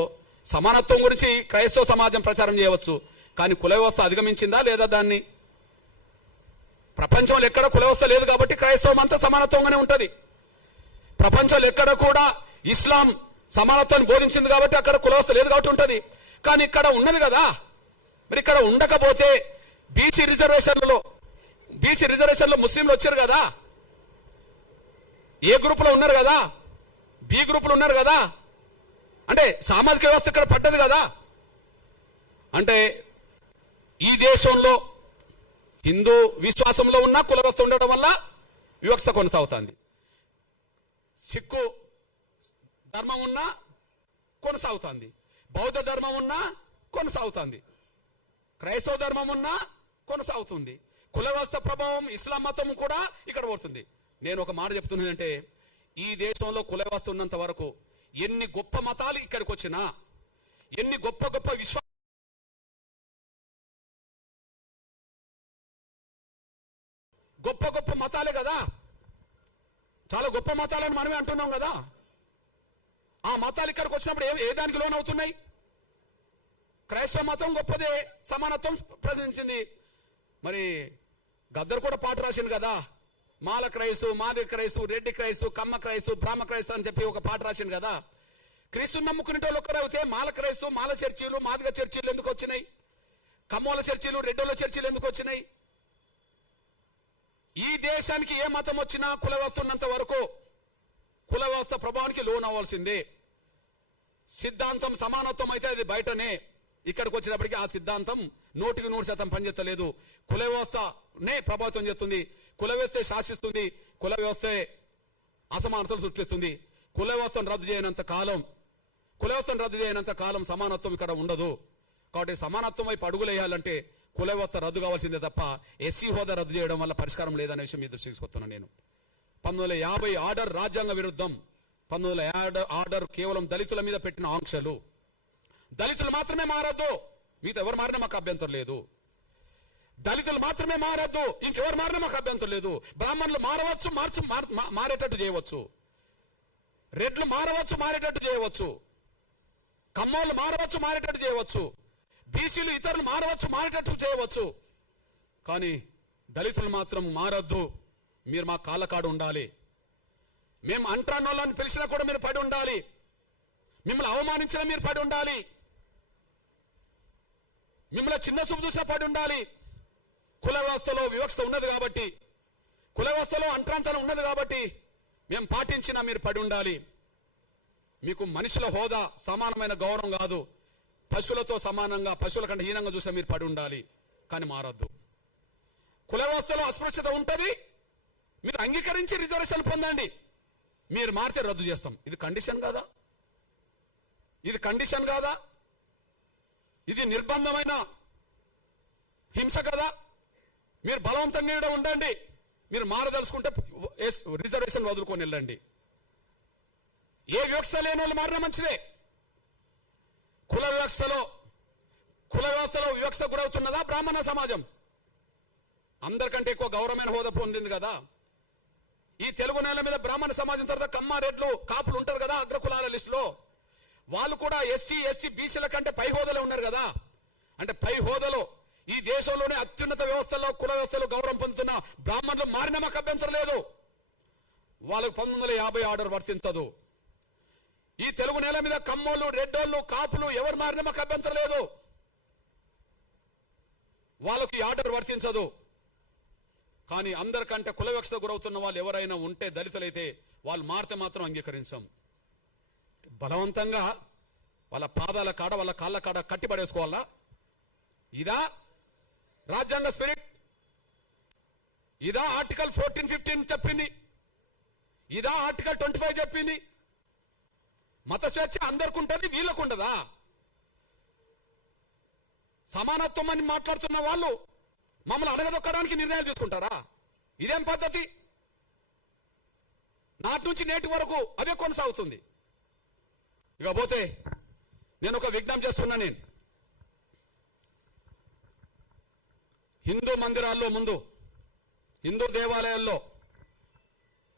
సమానత్వం గురించి క్రైస్తవ సమాజం ప్రచారం చేయవచ్చు, కానీ కుల వ్యవస్థ అధిగమించిందా లేదా? దాన్ని ప్రపంచంలో ఎక్కడ కుల వ్యవస్థ లేదు కాబట్టి క్రైస్తవం అంతా సమానత్వంగానే ఉంటుంది. ప్రపంచంలో ఎక్కడ కూడా ఇస్లాం సమానత్వాన్ని బోధించింది కాబట్టి అక్కడ కుల వ్యవస్థ లేదు కాబట్టి ఉంటుంది. కానీ ఇక్కడ ఉన్నది కదా. మరి ఇక్కడ ఉండకపోతే బీసీ రిజర్వేషన్లో ముస్లింలు వచ్చారు కదా, ఏ గ్రూపులో ఉన్నారు కదా, బి గ్రూపులు ఉన్నారు కదా. అంటే సామాజిక వ్యవస్థ ఇక్కడ పడ్డది కదా. అంటే ఈ దేశంలో హిందూ విశ్వాసంలో ఉన్న కుల వ్యవస్థ ఉండడం వల్ల వివక్షత కొనసాగుతుంది. సిక్కు ధర్మం ఉన్నా కొనసాగుతుంది, బౌద్ధ ధర్మం ఉన్నా కొనసాగుతుంది. క్రైస్తవ ధర్మం ఉన్నా కొనసాగుతుంది. కుల వ్యవస్థ ప్రభావం ఇస్లాం మతం కూడా ఇక్కడ పడుతుంది. నేను ఒక మాట చెప్తున్నదంటే, ఈ దేశంలో కుల వ్యవస్థ ఉన్నంత వరకు ఎన్ని గొప్ప మతాలు ఇక్కడికి వచ్చినా, ఎన్ని గొప్ప గొప్ప గొప్ప గొప్ప మతాలే కదా, చాలా గొప్ప మతాలని మనమే అంటున్నాం కదా. ఆ మతాలు ఇక్కడికి వచ్చినప్పుడు ఏ దానికి లోన్ అవుతున్నాయి? క్రైస్తవ మతం గొప్పదే, సమానత్వం ప్రదర్శించింది. మరి గద్దర్ కూడా పాట రాసింది కదా, మాల క్రైస్తవు, మాది క్రైస్తవు, రెడ్డి క్రైస్తవు, కమ్మ క్రైస్తవు, బ్రాహ్మ క్రైస్తవు అని చెప్పి ఒక పాట రాసింది కదా. క్రీస్తుని నమ్ముకునే వాళ్ళు ఒక్కరు అయితే మాల క్రైస్తవు, మాల చర్చీలు, మాదిగ చర్చీలు ఎందుకు వచ్చినాయి? కమ్మోల చర్చీలు, రెడ్డోల చర్చీలు ఎందుకు వచ్చినాయి? ఈ దేశానికి ఏ మతం వచ్చినా కుల వ్యవస్థ ఉన్నంత వరకు కుల వ్యవస్థ ప్రభావానికి లోన్ అవ్వాల్సిందే. సిద్ధాంతం సమానత్వం అయితే అది బయటనే, ఇక్కడికి వచ్చినప్పటికీ ఆ సిద్ధాంతం 100% పనిచేస్తలేదు. కుల వ్యవస్థనే ప్రభావితం చేస్తుంది, కుల వ్యవస్థ శాసిస్తుంది, కుల వ్యవస్థ అసమానతలు సృష్టిస్తుంది. కుల వ్యవస్థను రద్దు చేయనంత కాలం సమానత్వం ఇక్కడ ఉండదు. కాబట్టి సమానత్వం వైపు అడుగులు వేయాలంటే కుల వ్యవస్థ రద్దు కావాల్సిందే తప్ప ఎస్సీ హోదా రద్దు చేయడం వల్ల పరిష్కారం లేదనే విషయం మీ దృష్టికి తీసుకొస్తున్నాను. నేను 1950 ఆర్డర్ రాజ్యాంగ విరుద్ధం. 1950 ఆర్డర్ కేవలం దళితుల మీద పెట్టిన ఆంక్షలు. దళితులు మాత్రమే మారద్దు, మిగతా ఎవరు మారినా మాకు అభ్యంతరం లేదు. దళితులు మాత్రమే మారద్దు, ఇంకెవరు మారినా మాకు అభ్యంతరం లేదు. బ్రాహ్మణులు మారవచ్చు, మారేటట్టు చేయవచ్చు. రెడ్లు మారవచ్చు, మారేటట్టు చేయవచ్చు. కమ్మోళ్ళు మారవచ్చు, మారేటట్టు చేయవచ్చు. బీసీలు ఇతరులు మారవచ్చు, మారేటట్టు చేయవచ్చు. కానీ దళితులు మాత్రం మారద్దు. మీరు మా కాళ్ళ కాడు ఉండాలి. మేము అంట్రానోళ్ళని పిలిచినా కూడా మీరు పడి ఉండాలి. మిమ్మల్ని అవమానించినా మీరు పడి ఉండాలి. మిమ్మల్ని చిన్న చూపు చూసినా పడి ఉండాలి. కుల వ్యవస్థలో వివక్షత ఉన్నది కాబట్టి, కుల వ్యవస్థలో అంట్రాంతనం ఉన్నది కాబట్టి మేము పాటించినా మీరు పడి ఉండాలి. మీకు మనుషుల హోదా సమానమైన గౌరవం కాదు, పశువులతో సమానంగా, పశువుల కంటే హీనంగా చూసినా మీరు పడి ఉండాలి. కానీ మారద్దు. కుల వ్యవస్థలో అస్పృశ్యత ఉంటుంది, మీరు అంగీకరించి రిజర్వేషన్ పొందండి. మీరు మారితే రద్దు చేస్తాం. ఇది కండిషన్ కాదా? ఇది కండిషన్ కాదా? ఇది నిర్బంధమైన హింస కదా? మీరు బలవంతంగా ఉండండి. మీరు మారదలుచుకుంటే రిజర్వేషన్ వదులుకొని వెళ్ళండి. ఏ వ్యవస్థ లేని వాళ్ళు మారినా మంచిదే. కుల వ్యవస్థలో వివక్ష గురవుతున్నదా బ్రాహ్మణ సమాజం? అందరికంటే ఎక్కువ గౌరవమైన హోదా పొందింది కదా. ఈ తెలుగు నేల మీద బ్రాహ్మణ సమాజం తర్వాత కమ్మ, రెడ్లు, కాపులు ఉంటారు కదా అగ్రకులాల లిస్టులో. వాళ్ళు కూడా ఎస్సీ, బీసీల కంటే పై హోదాలో ఉన్నారు కదా. అంటే పై హోదాలో ఈ దేశంలోనే అత్యున్నత వ్యవస్థలో, కుల వ్యవస్థలో గౌరవం పొందుతున్న బ్రాహ్మణులు మారిన మాకు అభ్యంతరం లేదు. వాళ్ళకు 1950 ఆర్డర్ వర్తించదు. ఈ తెలుగు నేల మీద కమ్మోళ్ళు, రెడ్డోళ్ళు, కాపులు ఎవరు మారిన మాకు అభ్యంతరం లేదు. వాళ్ళకి ఆర్డర్ వర్తించదు. కానీ అందరికంటే కుల వివక్షత గురవుతున్న వాళ్ళు ఎవరైనా ఉంటే, దళితులైతే వాళ్ళు మారితే మాత్రం అంగీకరించాం. బలవంతంగా వాళ్ళ పాదాల కాడ, వాళ్ళ కాళ్ళ కాడ కట్టిపడేసుకోవాలా? ఇదా రాజ్యాంగ స్పిరిట్? ఇదా ఆర్టికల్ 14-15 చెప్పింది? ఇదా ఆర్టికల్ 25 చెప్పింది? మత స్వేచ్ఛ అందరికి ఉంటుంది, వీళ్ళకు ఉండదా? సమానత్వం అని మాట్లాడుతున్న వాళ్ళు మమ్మల్ని అడగదొక్కడానికి నిర్ణయాలు తీసుకుంటారా? ఇదేం పద్ధతి? నాటి నుంచి నేటి వరకు అదే కొనసాగుతుంది. ఇక పోతే నేను ఒక విజ్ఞప్తి చేస్తున్నా. నేను హిందూ మందిరాల్లో ముందు, హిందూ దేవాలయాల్లో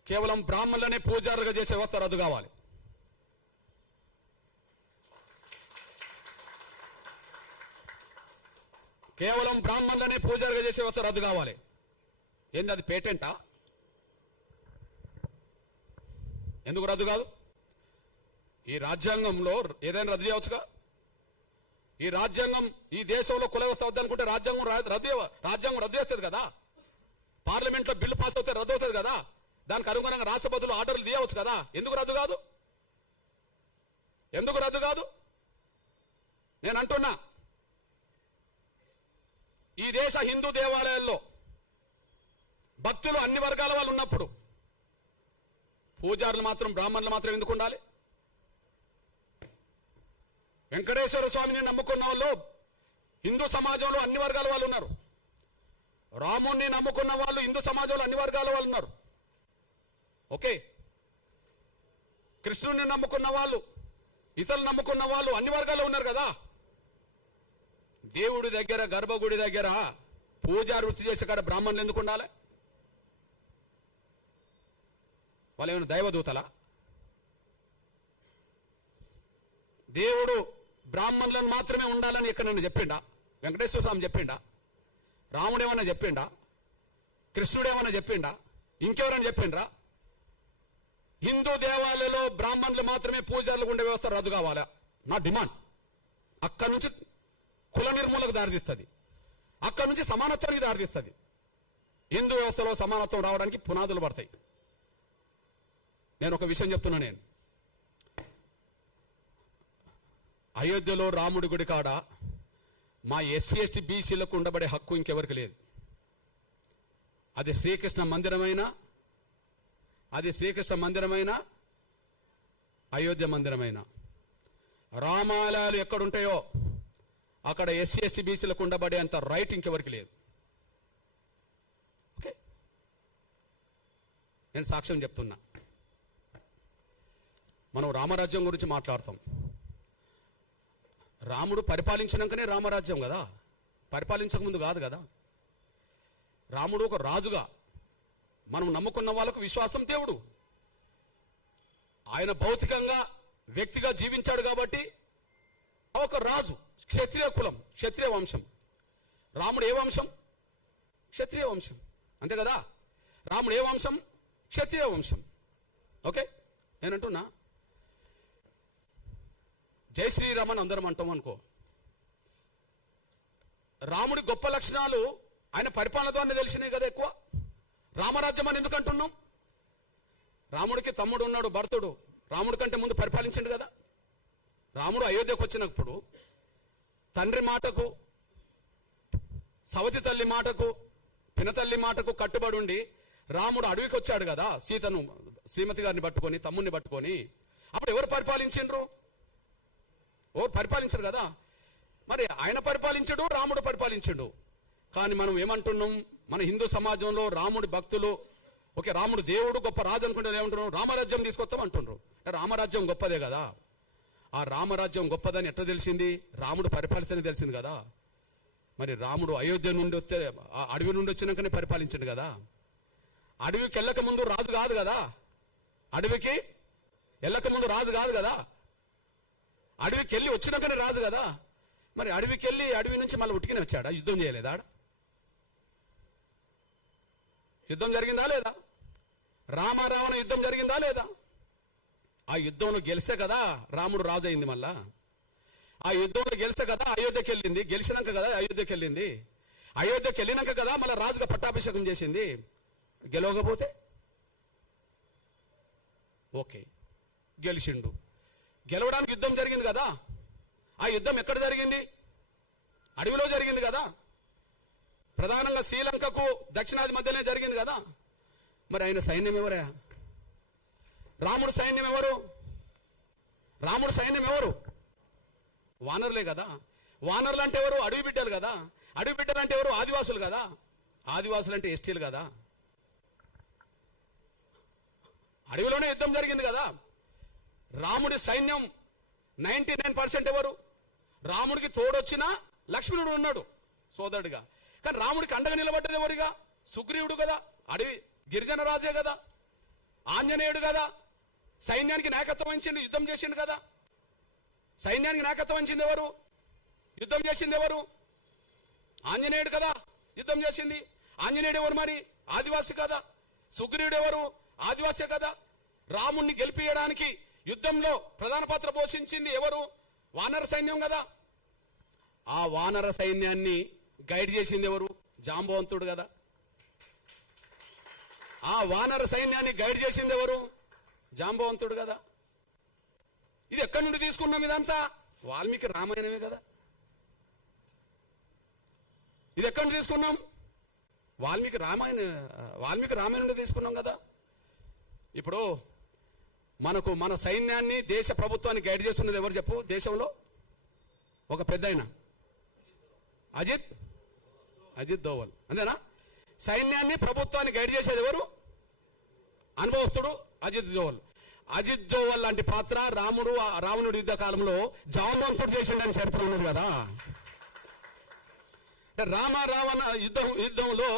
కేవలం బ్రాహ్మణులనే పూజారులుగా చేసే వ్యవస్థ రద్దు కావాలి. కేవలం బ్రాహ్మణులనే పూజారుగా చేసే వ్యవస్థ రద్దు కావాలి. ఏంది అది పేటెంటా? ఎందుకు రద్దు కాదు? ఈ రాజ్యాంగంలో ఏదైనా రద్దు చేయవచ్చుగా. ఈ రాజ్యాంగం ఈ దేశంలో కుల వ్యవస్థ వద్దనుకుంటే రాజ్యాంగం రద్దు చేస్తుంది కదా. పార్లమెంట్లో బిల్లు పాస్ అవుతే రద్దు అవుతుంది కదా. దానికి అనుగుణంగా రాష్ట్రపతులు ఆర్డర్లు తీయవచ్చు కదా. ఎందుకు రద్దు కాదు? ఎందుకు రద్దు కాదు? నేను అంటున్నా, ఈ దేశ హిందూ దేవాలయాల్లో భక్తులు అన్ని వర్గాల వాళ్ళు ఉన్నప్పుడు పూజారులు మాత్రం, బ్రాహ్మణులు మాత్రం ఎందుకు ఉండాలి? వెంకటేశ్వర స్వామిని నమ్ముకున్న వాళ్ళు హిందూ సమాజంలో అన్ని వర్గాల వాళ్ళు ఉన్నారు. రాముణ్ణి నమ్ముకున్న వాళ్ళు హిందూ సమాజంలో అన్ని వర్గాల వాళ్ళు ఉన్నారు. ఓకే, కృష్ణుడిని నమ్ముకున్న వాళ్ళు, ఇతరులు నమ్ముకున్న వాళ్ళు అన్ని వర్గాల్లో ఉన్నారు కదా. దేవుడి దగ్గర, గర్భగుడి దగ్గర పూజా వృత్తి చేసే కాడ బ్రాహ్మణులు ఎందుకు ఉండాలి? వాళ్ళు ఏమైనా దైవదూతలా? దేవుడు బ్రాహ్మణులను మాత్రమే ఉండాలని ఎక్కడైనా చెప్పిండా? వెంకటేశ్వర స్వామి చెప్పిండా? రాముడు ఏమన్నా చెప్పిండా? కృష్ణుడు ఏమన్నా చెప్పిండా? ఇంకెవరైనా చెప్పిండ్రా? హిందూ దేవాలయంలో బ్రాహ్మణులు మాత్రమే పూజారులకు ఉండే వ్యవస్థ రద్దు కావాలా నా డిమాండ్. అక్కడి నుంచి కుల నిర్మూలకు దారితీస్తుంది, అక్కడి నుంచి సమానత్వానికి దారితీస్తుంది. హిందూ వ్యవస్థలో సమానత్వం రావడానికి పునాదులు పడతాయి. నేను ఒక విషయం చెప్తున్నా, నేను అయోధ్యలో రాముడి గుడి కాడ మా ఎస్సీ ఎస్టీ బీసీలకు ఉండబడే హక్కు ఇంకెవరికి లేదు. అది శ్రీకృష్ణ మందిరమైనా అయోధ్య మందిరమైనా రామాలయాలు ఎక్కడుంటాయో అక్కడ ఎస్సీ ఎస్టీ బీసీలకు ఉండబడే అంత రైట్ ఇంకెవరికి లేదు. ఓకే, నేను సాక్ష్యం చెప్తున్నా. మనం రామరాజ్యం గురించి మాట్లాడతాం. రాముడు పరిపాలించినాకనే రామరాజ్యం కదా, పరిపాలించక ముందు కాదు కదా. రాముడు ఒక రాజుగా, మనం నమ్ముకున్న వాళ్ళకు విశ్వాసం దేవుడు. ఆయన భౌతికంగా వ్యక్తిగా జీవించాడు కాబట్టి ఒక రాజు, క్షత్రియ కులం, క్షత్రియ వంశం. రాముడు ఏ వంశం? క్షత్రియ వంశం, అంతే కదా. రాముడు ఏ వంశం? క్షత్రియ వంశం. ఓకే, నేనంటున్నా జై శ్రీరామ్ అని అందరం అంటాం అనుకో. రాముడి గొప్ప లక్షణాలు ఆయన పరిపాలన ద్వారా తెలిసినాయి కదా ఎక్కువ. రామరాజ్యం అని ఎందుకు అంటున్నాం? రాముడికి తమ్ముడు ఉన్నాడు, భరతుడు. రాముడి కంటే ముందు పరిపాలించండు కదా. రాముడు అయోధ్యకు వచ్చినప్పుడు తండ్రి మాటకు, సవతి తల్లి మాటకు, పినతల్లి మాటకు కట్టుబడి ఉండి రాముడు అడవికి వచ్చాడు కదా, సీతను, శ్రీమతి గారిని పట్టుకొని, తమ్ముడిని పట్టుకొని. అప్పుడు ఎవరు పరిపాలించిండ్రు? ఎవరు పరిపాలించరు కదా. మరి ఆయన పరిపాలించడు, రాముడు పరిపాలించడు. కానీ మనం ఏమంటున్నాం? మన హిందూ సమాజంలో రాముడి భక్తులు, ఓకే రాముడు దేవుడు గొప్ప రాజు అనుకుంటే ఏమంటున్నాం? రామరాజ్యం తీసుకొస్తాం అంటున్నారు. రామరాజ్యం గొప్పదే కదా. ఆ రామరాజ్యం గొప్పదని ఎట్లా తెలిసింది? రాముడు పరిపాలిస్తేనే తెలిసింది కదా. మరి రాముడు అయోధ్య నుండి వస్తే, అడవి నుండి వచ్చినాకనే పరిపాలించండు కదా. అడవికి వెళ్ళక ముందు రాజు కాదు కదా. అడవికి వెళ్ళక ముందు రాజు కాదు కదా. అడవికి వెళ్ళి వచ్చినాకనే రాజు కదా. మరి అడవికి వెళ్ళి అడవి నుంచి మళ్ళీ ఉట్టికనే వచ్చాడా? యుద్ధం చేయలేదా? యుద్ధం జరిగిందా లేదా? రామారావణ యుద్ధం జరిగిందా లేదా? ఆ యుద్ధంలో గెలిస్తే కదా రాముడు రాజు అయింది. మళ్ళా ఆ యుద్ధంలో గెలిస్తే కదా అయోధ్యకి వెళ్ళింది. గెలిచినాక కదా అయోధ్యకి వెళ్ళింది. అయోధ్యకి వెళ్ళినాక కదా మళ్ళీ రాజుగా పట్టాభిషేకం చేసింది. గెలవకపోతే ఓకే గెలిచిండు. గెలవడానికి యుద్ధం జరిగింది కదా. ఆ యుద్ధం ఎక్కడ జరిగింది? అడవిలో జరిగింది కదా. ప్రధానంగా శ్రీలంకకు దక్షిణాది మధ్యనే జరిగింది కదా. మరి ఆయన సైన్యం ఎవరా? రాముడు సైన్యం ఎవరు? రాముడు సైన్యం ఎవరు? వానరులే కదా. వానరులు అంటే ఎవరు? అడవి బిడ్డలు కదా. అడవి బిడ్డలు అంటే ఎవరు? ఆదివాసులు కదా. ఆదివాసులు అంటే ఎస్టీలు కదా. అడవిలోనే యుద్ధం జరిగింది కదా. రాముడి సైన్యం 99% ఎవరు? రాముడికి తోడొచ్చిన లక్ష్మణుడు ఉన్నాడు సోదరుడిగా. కానీ రాముడికి అండగా నిలబడ్డది ఎవరిగా? సుగ్రీవుడు కదా. అడవి గిరిజన రాజే కదా. ఆంజనేయుడు కదా. సైన్యానికి నాయకత్వం వహించింది, యుద్ధం చేసిండు కదా. సైన్యానికి నాయకత్వం వహించింది ఎవరు? యుద్ధం చేసింది ఎవరు? ఆంజనేయుడు కదా యుద్ధం చేసింది. ఆంజనేయుడు ఎవరు? మరి ఆదివాసి కదా. సుగ్రీవుడు ఎవరు? ఆదివాసే కదా. రాముణ్ణి గెలిపియడానికి యుద్ధంలో ప్రధాన పాత్ర పోషించింది ఎవరు? వానర సైన్యం కదా. ఆ వానర సైన్యాన్ని గైడ్ చేసింది ఎవరు? జాంబవంతుడు కదా. ఆ వానర సైన్యాన్ని గైడ్ చేసింది ఎవరు? జాంబవంతుడు కదా. ఇది ఎక్కడి నుండి తీసుకున్నాం? ఇదంతా వాల్మీకి రామాయణమే కదా. ఇది ఎక్కడి నుండి తీసుకున్నాం? వాల్మీకి రామాయణం నుండి తీసుకున్నాం కదా. ఇప్పుడు మనకు మన సైన్యాన్ని, దేశ ప్రభుత్వాన్ని గైడ్ చేస్తున్నది ఎవరు చెప్పు? దేశంలో ఒక పెద్ద ఆయన అజిత్ దోవల్, అంతేనా? సైన్యాన్ని ప్రభుత్వాన్ని గైడ్ చేసేది ఎవరు? అనుభవస్తుడు అజిత్ దోవల్. అజిత్ దోవల్ లాంటి పాత్ర రావణుడి యుద్ధ కాలంలో జాంబవంతుడు చేసిండని చరిత్ర ఉన్నది కదా. రావణ యుద్ధంలో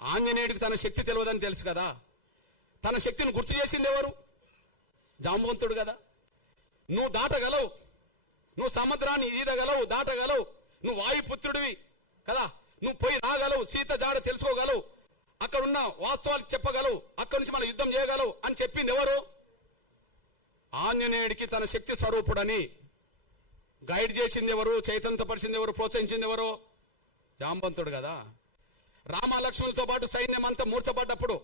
ఆంజనేయుడికి తన శక్తి తెలియదని తెలుసు కదా. తన శక్తిని గుర్తు చేసింది ఎవరు? జాంబవంతుడు కదా. నువ్వు దాటగలవు, నువ్వు సముద్రాన్ని ఈదగలవు, దాటగలవు, నువ్వు వాయుపుత్రుడివి కదా, నువ్వు పోయి రాగలవు, సీత జాడ తెలుసుకోగలవు, అక్కడున్న వాస్తవాలు చెప్పగలవు, అక్కడి నుంచి మనం యుద్ధం చేయగలవు అని చెప్పింది ఎవరు? ఆంజనేయుడికి తన శక్తి స్వరూపుడని గైడ్ చేసింది ఎవరు? చైతన్యపరిచింది ఎవరు? ప్రోత్సహించింది ఎవరు? జాంబవంతుడు కదా. రామ లక్ష్మణులతో పాటు సైన్యం అంతా మూర్చబడ్డప్పుడు,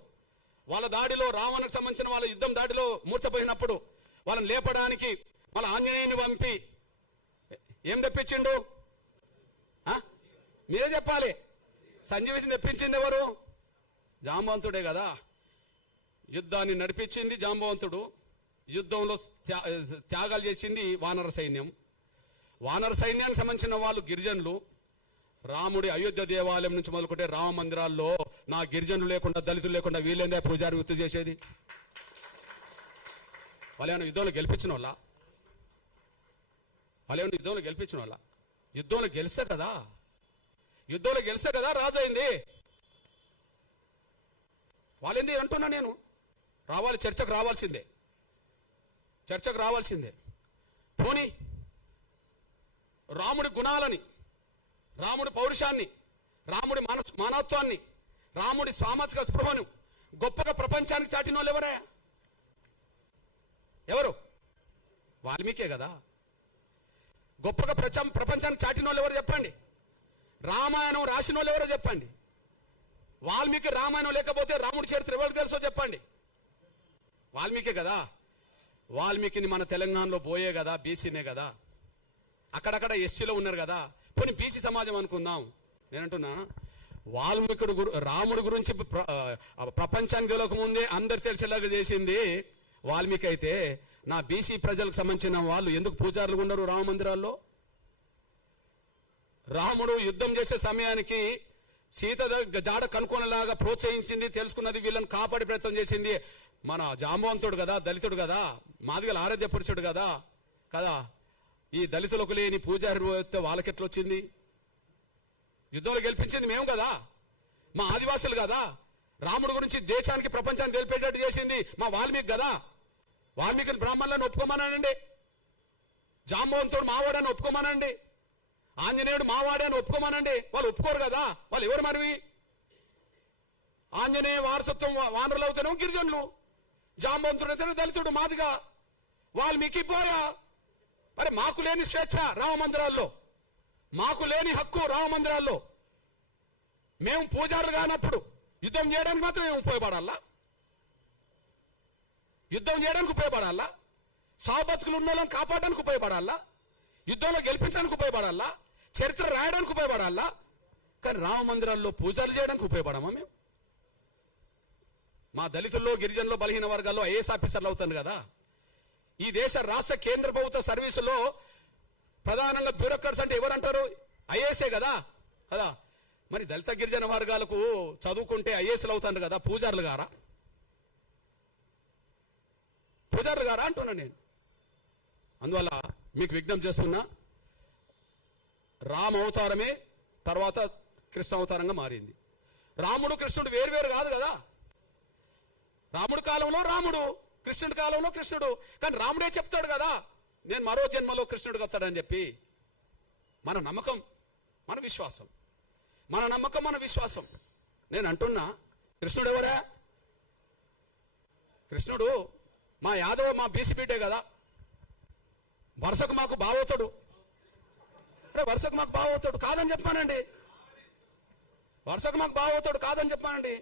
వాళ్ళ దాడిలో రావణకు సంబంధించిన వాళ్ళ యుద్ధం దాడిలో మూర్చపోయినప్పుడు వాళ్ళని లేపడానికి వాళ్ళ ఆంజనేయుని పంపి ఏం తెప్పించిండు? మీరే చెప్పాలి. సంజీవిని తెప్పించింది ఎవరు? జాంబవంతుడే కదా. యుద్ధాన్ని నడిపించింది జాంబవంతుడు. యుద్ధంలో త్యాగాలు చేసింది వానర సైన్యం. వానర సైన్యానికి సంబంధించిన వాళ్ళు గిరిజనులు. రాముడి అయోధ్య దేవాలయం నుంచి మొదలుకుంటే రామ మందిరాల్లో నా గిరిజనులు లేకుండా, దళితులు లేకుండా వీళ్ళేందా పూజారి వృత్తి చేసేది? వాళ్ళేమైనా యుద్ధంలో గెలిపించిన వాళ్ళ? వాళ్ళేమైనా యుద్ధంలో గెలిపించిన వాళ్ళ? యుద్ధంలో గెలిస్తే కదా, యుద్ధంలో గెలిస్తే కదా రాజు అయింది. వాళ్ళేంది అంటున్నా నేను. రావాలి, చర్చకు రావాల్సిందే, చర్చకు రావాల్సిందే. పోనీ రాముడి గుణాలని, రాముడి పౌరుషాన్ని, రాముడి మానవత్వాన్ని, రాముడి సామాజిక స్పృహను గొప్పగా ప్రపంచానికి చాటిన వాళ్ళు ఎవరా? ఎవరు? వాల్మీకే కదా. గొప్పగా ప్రపంచానికి చాటిన వాళ్ళు ఎవరు చెప్పండి? రామాయణం రాసిన వాళ్ళు ఎవరో చెప్పండి. వాల్మీకి రామాయణం లేకపోతే రాముడి చరిత్ర ఎవరికి తెలుసో చెప్పండి. వాల్మీకే కదా. వాల్మీకిని మన తెలంగాణలో పోయే కదా, బీసీనే కదా, అక్కడక్కడ ఎస్సీలో ఉన్నారు కదా. పోనీ బీసీ సమాజం అనుకుందాం. నేనంటున్నా, వాల్మీకుడు రాముడి గురించి ప్రపంచానికి తెలియకముందే అందరు తెలిసేలాగా చేసింది వాల్మీకి అయితే, నా బీసీ ప్రజలకు సంబంధించిన వాళ్ళు ఎందుకు పూజారులు ఉండరు రామ మందిరాల్లో? రాముడు యుద్ధం చేసే సమయానికి సీత జాడ కనుక్కోనేలాగా ప్రోత్సహించింది, తెలుసుకున్నది, వీళ్ళని కాపాడి ప్రయత్నం చేసింది మన జాంబవంతుడు కదా, దళితుడు కదా, మాదిగల ఆరాధ్య పురుషుడు కదా కదా. ఈ దళితులకు లేని పూజారి వాళ్ళకెట్లా వచ్చింది? యుద్ధంలో గెలిపించింది మేము కదా, మా ఆదివాసులు కదా. రాముడు గురించి దేశానికి ప్రపంచానికి తెలిపేటట్టు చేసింది మా వాల్మీకి కదా. వాల్మీకిని బ్రాహ్మణులను ఒప్పుకోమనండి, జాంబవంతుడు మావాడని ఒప్పుకోమనండి, ఆంజనేయుడు మావాడని ఒప్పుకోమనండి. వాళ్ళు ఒప్పుకోరు కదా. వాళ్ళు ఎవరు మరి? ఆంజనేయ వారసత్వం వానరులు అవుతానేమో గిరిజనులు, జాంబవంతుడు అయితే దళితుడు మాదిగా, వాల్మీకి పోయా. మరి మాకు లేని స్వేచ్ఛ రామ మందిరాల్లో, మాకు లేని హక్కు రామ మందిరాల్లో, మేము పూజారులు కానప్పుడు యుద్ధం చేయడానికి మాత్రం మేము ఉపయోగపడాలా? యుద్ధం చేయడానికి ఉపయోగపడాలా? సావు బతుకులు ఉన్న వాళ్ళని కాపాడడానికి ఉపయోగపడాలా? యుద్ధంలో గెలిపించడానికి ఉపయోగపడాలా? చరిత్ర రాయడానికి ఉపయోగపడాలా? కానీ రామ మందిరాల్లో పూజలు చేయడానికి ఉపయోగపడమా మేము? మా దళితుల్లో, గిరిజనుల్లో, బలహీన వర్గాల్లో ఐఏఎస్ ఆఫీసర్లు అవుతాను కదా. ఈ దేశ రాష్ట్ర కేంద్ర ప్రభుత్వ సర్వీసులో ప్రధానంగా బ్యూరోక్రాట్స్ అంటే ఎవరంటారు? ఐఏఎస్ఏ కదా కదా. మరి దళిత గిరిజన వర్గాలకు చదువుకుంటే ఐఏఎస్లు అవుతాను కదా, పూజారులు గారా? పూజారులు గారా అంటున్నా నేను. అందువల్ల మీకు విజ్ఞప్తి చేస్తున్నా, రామ అవతారమే తర్వాత కృష్ణ అవతారంగా మారింది. రాముడు కృష్ణుడు వేరు కాదు కదా. రాముడి కాలంలో రాముడు, కృష్ణుడి కాలంలో కృష్ణుడు. కానీ రాముడే చెప్తాడు కదా, నేను మరో జన్మలో కృష్ణుడికి వస్తాడని చెప్పి. మన నమ్మకం, మన విశ్వాసం, మన నమ్మకం, మన విశ్వాసం. నేను అంటున్నా, కృష్ణుడు ఎవరా? కృష్ణుడు మా యాదవ, మా బీసీ బిడ్డే కదా. వరుసకు మాకు బావవుతాడు, వరుసకు మాకు బావవుతాడు కాదని చెప్పానండి. వరుసకు మాకు బావవుతాడు కాదని చెప్పానండి.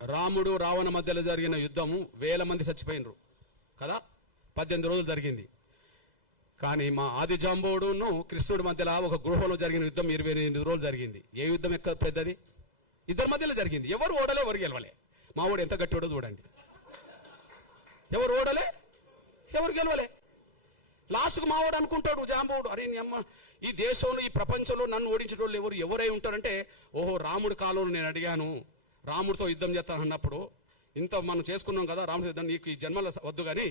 రాముడు రావణ మధ్యలో జరిగిన యుద్ధము 1000 మంది చచ్చిపోయినరు కదా, 18 రోజులు జరిగింది. కానీ మా ఆది జాంబవుడును కృష్ణుడి మధ్యలో ఒక గృహంలో జరిగిన యుద్ధం 28 రోజులు జరిగింది. ఏ యుద్ధం ఎక్క పెద్దది? ఇద్దరి మధ్యలో జరిగింది. ఎవరు ఓడలే, ఎవరు గెలవలే. మా వాడు ఎంత గట్టివాడో చూడండి. ఎవరు ఓడలే, ఎవరు గెలవలే. లాస్ట్కు మావాడు అనుకుంటాడు జాంబవుడు, అరే నీ అమ్మ ఈ దేశంలో ఈ ప్రపంచంలో నన్ను ఓడించిన వాళ్ళు ఎవరై ఉంటారంటే, ఓహో రాముడి కాలంలో నేను అడిగాను, రాముడితో యుద్ధం చేస్తాను అన్నప్పుడు ఇంత మనం చేసుకున్నాం కదా రాముడితో యుద్ధం, నీకు ఈ జన్మలో వద్దు కానీ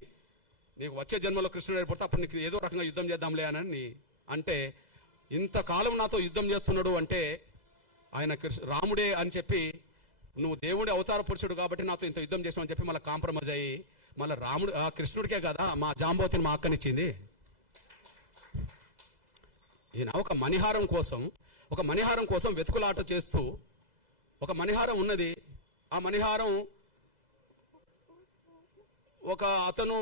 నీకు వచ్చే జన్మలో కృష్ణుడు ఏర్పడితే అప్పుడు నీకు ఏదో రకంగా యుద్ధం చేద్దాంలే అని అంటే, ఇంతకాలం నాతో యుద్ధం చేస్తున్నాడు అంటే ఆయన రాముడే అని చెప్పి, నువ్వు దేవుడి అవతార పురుషుడు కాబట్టి నాతో ఇంత యుద్ధం చేసావు అని చెప్పి మళ్ళీ కాంప్రమైజ్ అయ్యి మళ్ళీ రాముడు ఆ కృష్ణుడికే కదా మా జాంబవతిని మా అక్కనిచ్చింది. ఈయన ఒక మణిహారం కోసం వెతుకులాట చేస్తూ, ఒక మణిహారం ఉన్నది, ఆ మణిహారం ఒక అతను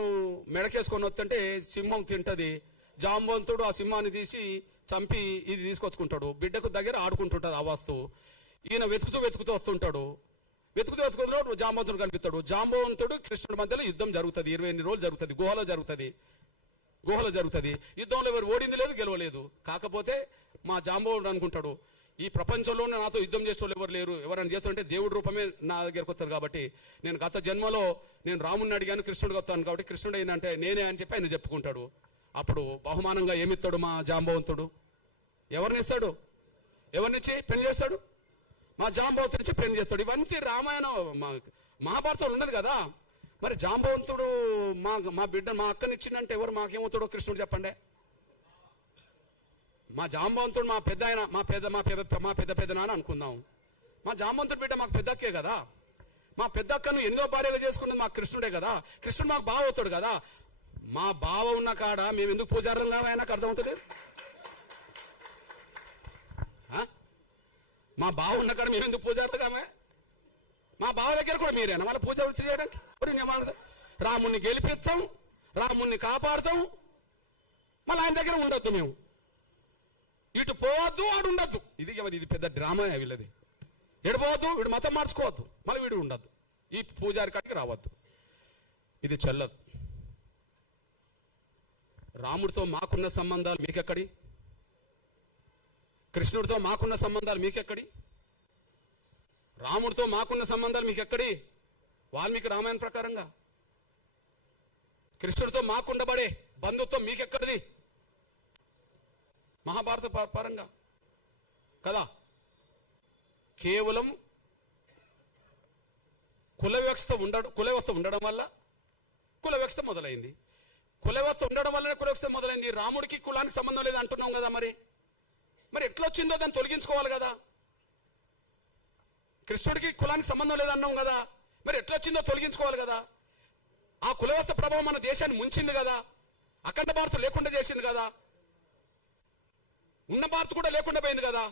మెడకేసుకొని వస్తుంటే సింహం తింటది, జాంబవంతుడు ఆ సింహాన్ని తీసి చంపి ఇది తీసుకొచ్చుకుంటాడు, బిడ్డకు దగ్గర ఆడుకుంటుంటాడు ఆ వస్తువు. ఈయన వెతుకుతూ వస్తుంటాడు, వెతుకుతూ జాంబవంతుడు కనిపిస్తాడు. జాంబవంతుడు కృష్ణుడి మధ్యలో యుద్ధం జరుగుతుంది, 28 రోజులు జరుగుతుంది, గుహలో జరుగుతుంది. యుద్ధంలో ఎవరు ఓడింది లేదు, గెలవలేదు. కాకపోతే మా జాంబవంతుడు అనుకుంటాడు, ఈ ప్రపంచంలోనే నాతో యుద్ధం చేసే వాళ్ళు ఎవరు లేరు, ఎవరైనా చేస్తుంటే దేవుడి రూపమే నా దగ్గరకు వస్తారు కాబట్టి నేను గత జన్మలో నేను రాముడిని అడిగాను, కృష్ణుడికి వస్తాను కాబట్టి కృష్ణుడు ఏంటంటే నేనే అని చెప్పి ఆయన చెప్పుకుంటాడు. అప్పుడు బహుమానంగా ఏమిస్తాడు మా జాంబవంతుడు? ఎవరినిస్తాడు? ఎవరినిచ్చి పెళ్లి చేస్తాడు? మా జాంబవంతుడి నుంచి పెళ్లి చేస్తాడు. ఇవన్నీ రామాయణం మహాభారతంలో ఉన్నది కదా. మరి జాంబవంతుడు మా బిడ్డ మా అక్కనిచ్చిందంటే ఎవరు మాకేమవుతాడో కృష్ణుడు చెప్పండి. మా జాంబవంతుడు మా పెద్ద ఆయన మా పెద్ద నాన్న అనుకుందాం. మా జాంబవంతుడి బిడ్డ మాకు పెద్ద అక్కే కదా. మా పెద్ద అక్కను 8వ భార్యగా చేసుకున్నది మా కృష్ణుడే కదా. కృష్ణుడు మాకు బావ అవుతాడు కదా. మా బావ ఉన్న కాడ మేము ఎందుకు పూజారులం కావాలి? నాకు అర్థమవుతుంది. మా బావ ఉన్న కాడ మేము ఎందుకు పూజారులు కామే? మా బావ దగ్గర కూడా మీరేనా వాళ్ళ పూజ వృత్తి చేయడానికి? రాముణ్ణి గెలిపిస్తాం, రాముణ్ణి కాపాడుతాం, మళ్ళీ ఆయన దగ్గర ఉండొద్దు, మేము ఇటు పోవద్దు, ఆడు ఉండొద్దు. ఇది పెద్ద డ్రామా వీళ్ళది. ఎడిపోవద్దు, వీడు మతం మార్చుకోవద్దు, మళ్ళీ వీడు ఉండద్దు, ఈ పూజారి కాడికి రావద్దు. ఇది చెల్లదు. రాముడితో మాకున్న సంబంధాలు మీకెక్కడి? కృష్ణుడితో మాకున్న సంబంధాలు మీకెక్కడి? రాముడితో మాకున్న సంబంధాలు మీకెక్కడి? వాల్మీకి రామాయణ ప్రకారంగా. కృష్ణుడితో మాకుండబడే బంధుత్వం మీకెక్కడిది? మహాభారత పరంగా కదా. కేవలం కుల వ్యవస్థ ఉండడం వల్ల కుల వ్యవస్థ మొదలైంది. కుల వ్యవస్థ ఉండడం వల్లనే కుల వ్యవస్థ మొదలైంది. రాముడికి కులానికి సంబంధం లేదు అంటున్నాం కదా. మరి ఎట్లా వచ్చిందో దాన్ని తొలగించుకోవాలి కదా. కృష్ణుడికి కులానికి సంబంధం లేదన్నాం కదా, మరి ఎట్లా వచ్చిందో తొలగించుకోవాలి కదా. ఆ కుల వ్యవస్థ ప్రభావం మన దేశాన్ని ముంచింది కదా. అఖండ భారత్ లేకుండా చేసింది కదా. ఉన్న భారత్ కూడా లేకుండా పోయింది కదా.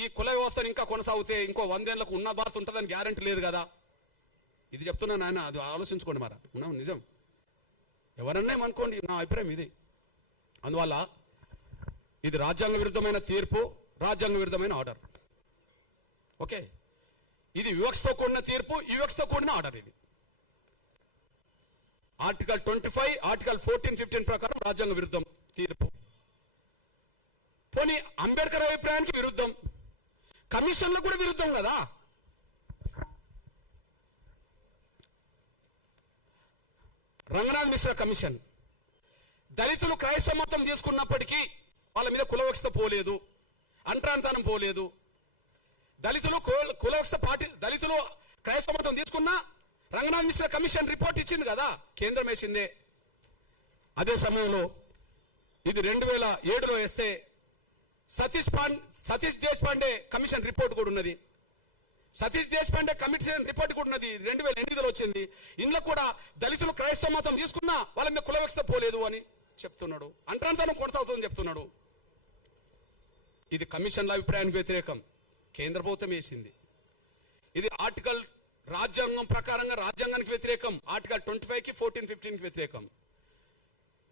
ఈ కుల వ్యవస్థను ఇంకా కొనసాగితే ఇంకో 100 ఏళ్లకు ఉన్న భారత్ ఉంటుందని గ్యారెంటీ లేదు కదా. ఇది చెప్తున్నాను ఆయన, అది ఆలోచించుకోండి. ఉన్నాం నిజం, ఎవరన్నా ఏమనుకోండి, నా అభిప్రాయం ఇది. అందువల్ల ఇది రాజ్యాంగ విరుద్ధమైన తీర్పు, రాజ్యాంగ విరుద్ధమైన ఆర్డర్. ఓకే, ఇది వివక్షతో కూడిన తీర్పు, వివక్షతో కూడిన ఆర్డర్. ఇది ఆర్టికల్ 25, ఆర్టికల్ 14, 15 ప్రకారం రాజ్యాంగ విరుద్ధం తీర్పు. పోనీ అంబేద్కర్ అభిప్రాయానికి విరుద్ధం, కమిషన్లకు కూడా విరుద్ధం కదా. రంగనాథ్ మిశ్రా కమిషన్ దళితులు క్రైస్తవ మతం తీసుకున్నప్పటికీ వాళ్ళ మీద కులవక్షత పోలేదు, అంటరాంతనం పోలేదు. దళితులు క్రైస్తవ మతం తీసుకున్నా రంగనాథ్ మిశ్రా కమిషన్ రిపోర్ట్ ఇచ్చింది కదా, కేంద్రం వేసిందే. అదే సమయంలో ఇది 2007లో వేస్తే సతీష్ దేశపాండే కమిషన్ రిపోర్ట్ కూడా ఉన్నది. సతీష్ దేశపాండే కమిషన్ రిపోర్ట్ కూడా ఉన్నది, 2008లో వచ్చింది. ఇందులో కూడా దళితులు క్రైస్తవ మతం తీసుకున్నా వాళ్ళ మీద కులవక్షత పోలేదు అని చెప్తున్నాడు, అంటరాంతనం కొనసాగుతుందని చెప్తున్నాడు. ఇది కమిషన్ల అభిప్రాయానికి వ్యతిరేకం, కేంద్ర ప్రభుత్వం వేసింది. ఇది ఆర్టికల్ రాజ్యాంగం ప్రకారంగా రాజ్యాంగానికి వ్యతిరేకం, ఆర్టికల్ 25కి 14, 15కి వ్యతిరేకం.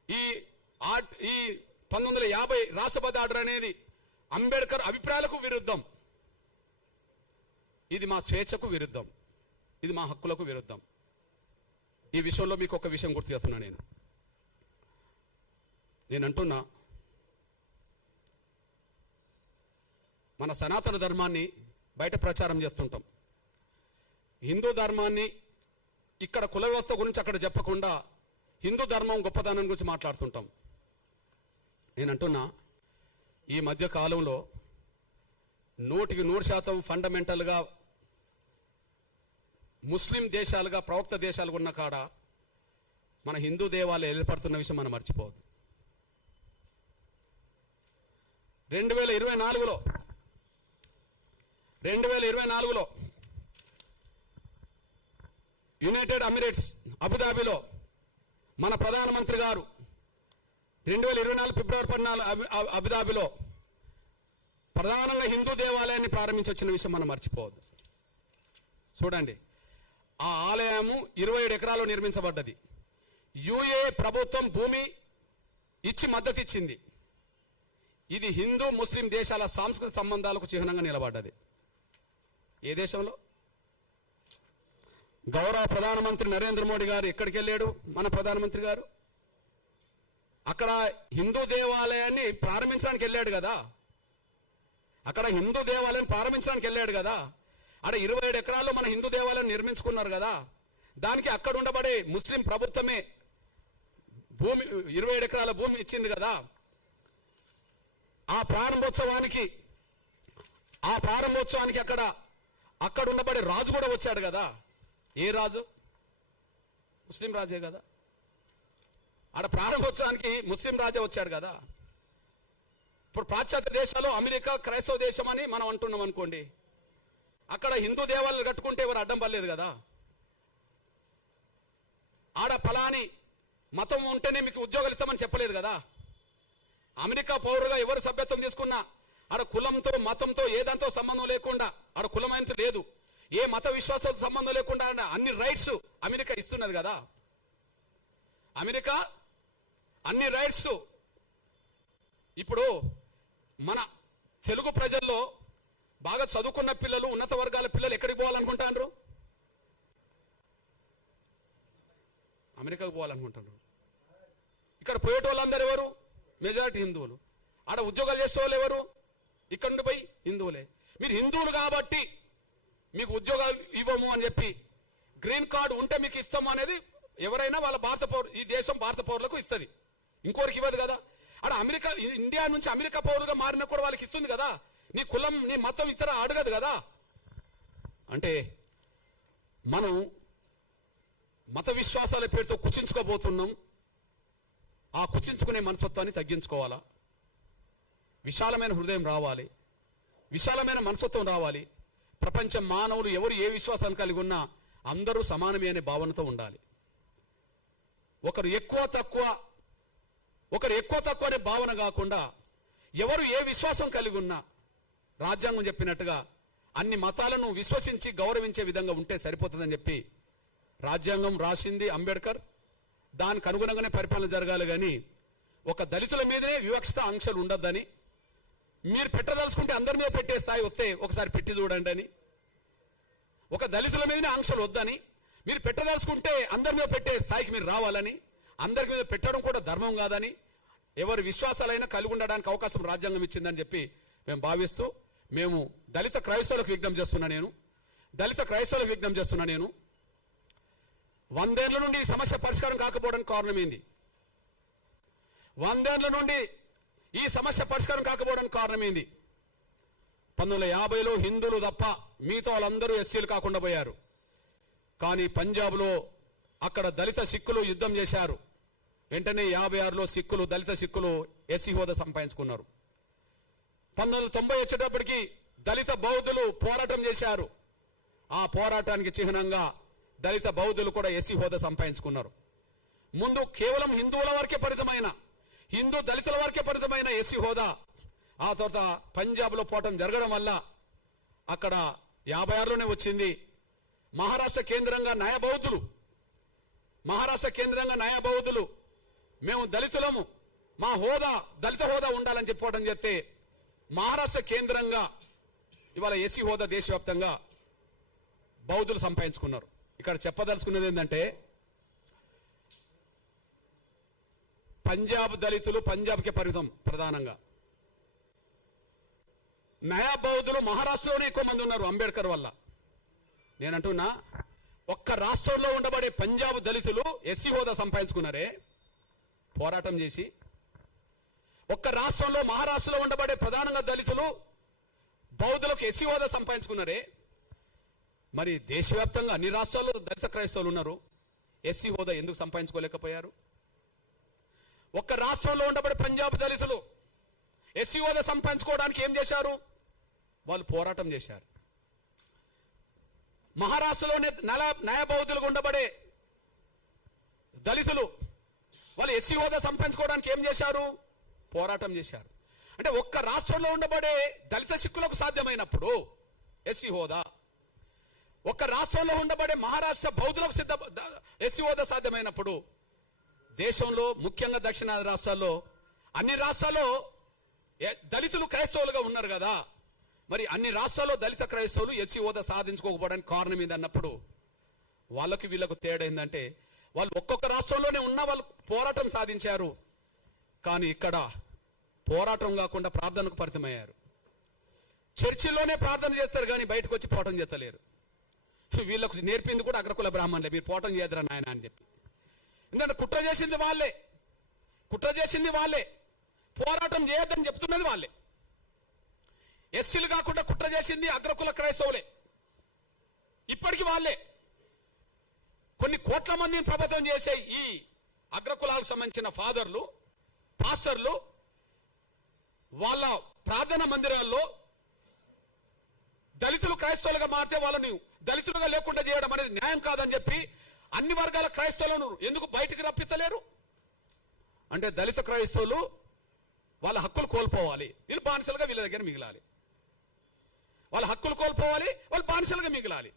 ఈ 1950 రాష్ట్రపతి ఆర్డర్ అనేది అంబేద్కర్ అభిప్రాయాలకు విరుద్ధం. ఇది మా స్వేచ్ఛకు విరుద్ధం, ఇది మా హక్కులకు విరుద్ధం. ఈ విషయంలో మీకు ఒక విషయం గుర్తు చేస్తున్నా. నేను అంటున్నా, మన సనాతన ధర్మాన్ని బయట ప్రచారం చేస్తుంటాం, హిందూ ధర్మాన్ని ఇక్కడ కుల వ్యవస్థ గురించి అక్కడ చెప్పకుండా హిందూ ధర్మం గొప్పతనం గురించి మాట్లాడుతుంటాం. నేను అంటున్నా, ఈ మధ్య కాలంలో 100% ఫండమెంటల్గా ముస్లిం దేశాలుగా ప్రవక్త దేశాలుగా ఉన్న కాడ మన హిందూ దేవాలయాలు ఏర్పడుతున్న విషయం మనం మర్చిపోవద్దు. 2024లో యునైటెడ్ అమిరేట్స్ అబుదాబిలో మన ప్రధానమంత్రి గారు 2024 ఫిబ్రవరి 14 అబుదాబిలో ప్రధానంగా హిందూ దేవాలయాన్ని ప్రారంభించి వచ్చిన విషయం మనం మర్చిపోవద్దు. చూడండి, ఆ ఆలయము 27 ఎకరాల్లో నిర్మించబడ్డది. యుఏ ప్రభుత్వం భూమి ఇచ్చి మద్దతు ఇచ్చింది. ఇది హిందూ ముస్లిం దేశాల సాంస్కృతిక సంబంధాలకు చిహ్నంగా నిలబడ్డది. ఏ దేశంలో? గౌరవ ప్రధానమంత్రి నరేంద్ర మోడీ గారు ఎక్కడికి వెళ్ళాడు? మన ప్రధానమంత్రి గారు అక్కడ హిందూ దేవాలయాన్ని ప్రారంభించడానికి వెళ్ళాడు కదా. అక్కడ హిందూ దేవాలయం ప్రారంభించడానికి వెళ్ళాడు కదా. అక్కడ 27 ఎకరాల్లో మన హిందూ దేవాలయం నిర్మించుకున్నారు కదా. దానికి అక్కడ ఉండబడే ముస్లిం ప్రభుత్వమే భూమి 27 ఎకరాల భూమి ఇచ్చింది కదా. ఆ ప్రారంభోత్సవానికి అక్కడ ఉండబడే రాజు కూడా వచ్చాడు కదా. ఏ రాజు? ముస్లిం రాజే కదా. ఆడ ప్రారంభోత్సవానికి ముస్లిం రాజే వచ్చాడు కదా. ఇప్పుడు పాశ్చాత్య దేశాల్లో అమెరికా క్రైస్తవ దేశం అని మనం అంటున్నాం అనుకోండి, అక్కడ హిందూ దేవాలయాలు కట్టుకుంటే ఎవరు అడ్డం పడలేదు కదా. ఆడ ఫలాని మతం ఉంటేనే మీకు ఉద్యోగాలు ఇస్తామని చెప్పలేదు కదా. అమెరికా పౌరుగా ఎవరు సభ్యత్వం తీసుకున్నా ఆడ కులంతో మతంతో ఏదంతో సంబంధం లేకుండా, ఆడ కులమైనది లేదు, ఏ మత విశ్వాసాలతో సంబంధం లేకుండా అన్ని రైట్స్ అమెరికా ఇస్తున్నది కదా. అమెరికా అన్ని రైట్స్. ఇప్పుడు మన తెలుగు ప్రజల్లో బాగా చదువుకున్న పిల్లలు, ఉన్నత వర్గాల పిల్లలు ఎక్కడికి పోవాలనుకుంటారు? అమెరికాకు పోవాలనుకుంటున్నారు. ఇక్కడ పోయేట వాళ్ళందరూ ఎవరు? మెజారిటీ హిందువులు. ఆడ ఉద్యోగాలు చేసే వాళ్ళు ఎవరు? ఇక్కడ నుండి పోయి హిందువులే. మీరు హిందువులు కాబట్టి మీకు ఉద్యోగాలు ఇవ్వము అని చెప్పి గ్రీన్ కార్డు ఉంటే మీకు ఇస్తాము అనేది ఎవరైనా వాళ్ళ భారత పౌరు, ఈ దేశం భారత పౌరులకు ఇస్తుంది, ఇంకోరికి ఇవ్వదు కదా. ఆడ అమెరికా, ఇండియా నుంచి అమెరికా పౌరులుగా మారినా కూడా వాళ్ళకి ఇస్తుంది కదా. నీ కులం నీ మతం ఇతర అడగదు కదా. అంటే మనం మత విశ్వాసాల పేరుతో కుచించుకోబోతున్నాం. ఆ కుచించుకునే మనస్తత్వాన్ని తగ్గించుకోవాలా. విశాలమైన హృదయం రావాలి, విశాలమైన మనస్తత్వం రావాలి. ప్రపంచ మానవులు ఎవరు ఏ విశ్వాసాన్ని కలిగి ఉన్నా అందరూ సమానమే అనే భావనతో ఉండాలి. ఒకరు ఎక్కువ తక్కువ అనే భావన కాకుండా ఎవరు ఏ విశ్వాసం కలిగి ఉన్నా రాజ్యాంగం చెప్పినట్టుగా అన్ని మతాలను విశ్వసించి గౌరవించే విధంగా ఉంటే సరిపోతుందని చెప్పి రాజ్యాంగం రాసింది అంబేద్కర్. దానికి అనుగుణంగానే పరిపాలన జరగాలి. కానీ ఒక దళితుల మీదనే వివక్షత ఆంక్షలు ఉండొద్దని, మీరు పెట్టదలుచుకుంటే అందరి మీద పెట్టే స్థాయి వస్తే ఒకసారి పెట్టి చూడండి అని, ఒక దళితుల మీదనే ఆంక్షలు వద్దని, మీరు పెట్టదలుచుకుంటే అందరి మీద పెట్టే స్థాయికి మీరు రావాలని, అందరి మీద పెట్టడం కూడా ధర్మం కాదని, ఎవరి విశ్వాసాలైనా కలిగి ఉండడానికి అవకాశం రాజ్యాంగం ఇచ్చిందని చెప్పి మేము భావిస్తూ, మేము దళిత క్రైస్తవులకు విజ్ఞప్తి చేస్తున్నా నేను 100 ఏళ్ల నుండి ఈ సమస్య పరిష్కారం కాకపోవడానికి కారణమైంది. 100 ఏళ్ల నుండి ఈ సమస్య పరిష్కారం కాకపోవడానికి కారణమైంది. 1950లో హిందువులు తప్ప మిగతా వాళ్ళందరూ ఎస్సీలు కాకుండా పోయారు. కానీ పంజాబ్లో అక్కడ దళిత సిక్కులు యుద్ధం చేశారు. వెంటనే 56లో దళిత సిక్కులు ఎస్సీ హోదా సంపాదించుకున్నారు. 1990 వచ్చేటప్పటికి దళిత బౌద్ధులు పోరాటం చేశారు. ఆ పోరాటానికి చిహ్నంగా దళిత బౌద్ధులు కూడా ఎస్సీ హోదా సంపాదించుకున్నారు. ముందు కేవలం హిందువుల వరకే పరిమితమైన, హిందూ దళితుల వరకే పరిమితమైన ఎస్సీ హోదా ఆ తర్వాత పంజాబ్లో పోవటం జరగడం వల్ల అక్కడ 56లోనే వచ్చింది. మహారాష్ట్ర కేంద్రంగా న్యాయ బౌద్ధులు మేము దళితులము, మా హోదా దళిత హోదా ఉండాలని చెప్పడం చేస్తే మహారాష్ట్ర కేంద్రంగా ఇవాళ ఎస్సీ హోదా దేశవ్యాప్తంగా బౌద్ధులు సంపాదించుకున్నారు. ఇక్కడ చెప్పదలుచుకున్నది ఏంటంటే, పంజాబ్ దళితులు పంజాబ్కే పరిమితం ప్రధానంగా. నయా బౌద్ధులు మహారాష్ట్రలోనే ఎక్కువ మంది ఉన్నారు అంబేద్కర్ వల్ల. నేనంటున్నా, ఒక్క రాష్ట్రంలో ఉండబడే పంజాబ్ దళితులు ఎస్సీ హోదా సంపాదించుకున్నారే పోరాటం చేసి. ఒక్క రాష్ట్రంలో మహారాష్ట్రలో ఉండబడే ప్రధానంగా దళితులు బౌద్ధులకు ఎస్సీ హోదా సంపాదించుకున్నారే, మరి దేశవ్యాప్తంగా అన్ని రాష్ట్రాల్లో దళిత క్రైస్తవులు ఉన్నారు, ఎస్సీ హోదా ఎందుకు సంపాదించుకోలేకపోయారు? ఒక్క రాష్ట్రంలో ఉండబడే పంజాబ్ దళితులు ఎస్సీ హోదా సంపాదించుకోవడానికి ఏం చేశారు? వాళ్ళు పోరాటం చేశారు. మహారాష్ట్రలోనే న్యాయ బౌద్ధులుగా ఉండబడే దళితులు వాళ్ళు ఎస్సీ హోదా సంపాదించుకోవడానికి ఏం చేశారు? పోరాటం చేశారు. అంటే ఒక్క రాష్ట్రంలో ఉండబడే దళిత సిక్కులకు సాధ్యమైనప్పుడు ఎస్సీ హోదా, ఒక్క రాష్ట్రంలో ఉండబడే మహారాష్ట్ర బౌద్ధులకు ఎస్సీ హోదా సాధ్యమైనప్పుడు దేశంలో ముఖ్యంగా దక్షిణాది రాష్ట్రాల్లో అన్ని రాష్ట్రాల్లో దళితులు క్రైస్తవులుగా ఉన్నారు కదా, మరి అన్ని రాష్ట్రాల్లో దళిత క్రైస్తవులు ఎస్సీ హోదా సాధించుకోకపోవడానికి కారణం ఏందన్నప్పుడు వాళ్ళకి వీళ్ళకు తేడా ఏంటంటే వాళ్ళు ఒక్కొక్క రాష్ట్రంలోనే ఉన్న వాళ్ళు పోరాటం సాధించారు, కానీ ఇక్కడ పోరాటం కాకుండా ప్రార్థనకు పరిమితమయ్యారు. చర్చిలోనే ప్రార్థన చేస్తారు కానీ బయటకు వచ్చి పోరాటం చేస్తలేరు. వీళ్ళకు నేర్పింది కూడా అగ్రకుల బ్రాహ్మణులే, మీరు పోరాటం చేయదురా నాయన అని చెప్పి. ఎందుకంటే కుట్ర చేసింది వాళ్ళే, పోరాటం చేయొద్దని చెప్తున్నది వాళ్ళే. ఎస్సీలు కాకుండా కుట్ర చేసింది అగ్రకుల క్రైస్తవులే, ఇప్పటికీ వాళ్ళే. కొన్ని కోట్ల మందిని ప్రభావితం చేసే ఈ అగ్రకులాలకు సంబంధించిన ఫాదర్లు, పాస్టర్లు వాళ్ళ ప్రార్థన మందిరాల్లో దళితులు క్రైస్తవులుగా మారితే వాళ్ళని దళితులుగా లేకుండా చేయడం అనేది న్యాయం కాదని చెప్పి అన్ని వర్గాల క్రైస్తవులను ఎందుకు బయటికి రప్పించలేరు? అంటే దళిత క్రైస్తవులు వాళ్ళ హక్కులు కోల్పోవాలి, వీళ్ళు బానిసలుగా వీళ్ళ దగ్గర మిగిలాలి. వాళ్ళ హక్కులు కోల్పోవాలి, వాళ్ళు బానిసలుగా మిగిలాలి.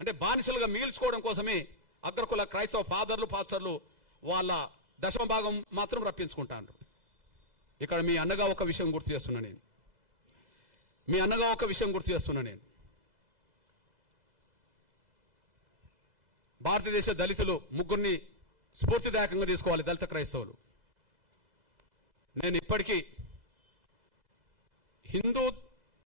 అంటే బానిసలుగా మిగిల్చుకోవడం కోసమే అగ్రకుల క్రైస్తవ ఫాదర్లు, పాస్టర్లు వాళ్ళ దశమ భాగం మాత్రం రప్పించుకుంటారు. ఇక్కడ మీ అన్నగా ఒక విషయం గుర్తు చేస్తున్నా నేను, భారతదేశ దళితులు ముగ్గురిని స్ఫూర్తిదాయకంగా తీసుకోవాలి దళిత క్రైస్తవులు. నేను ఇప్పటికీ హిందూ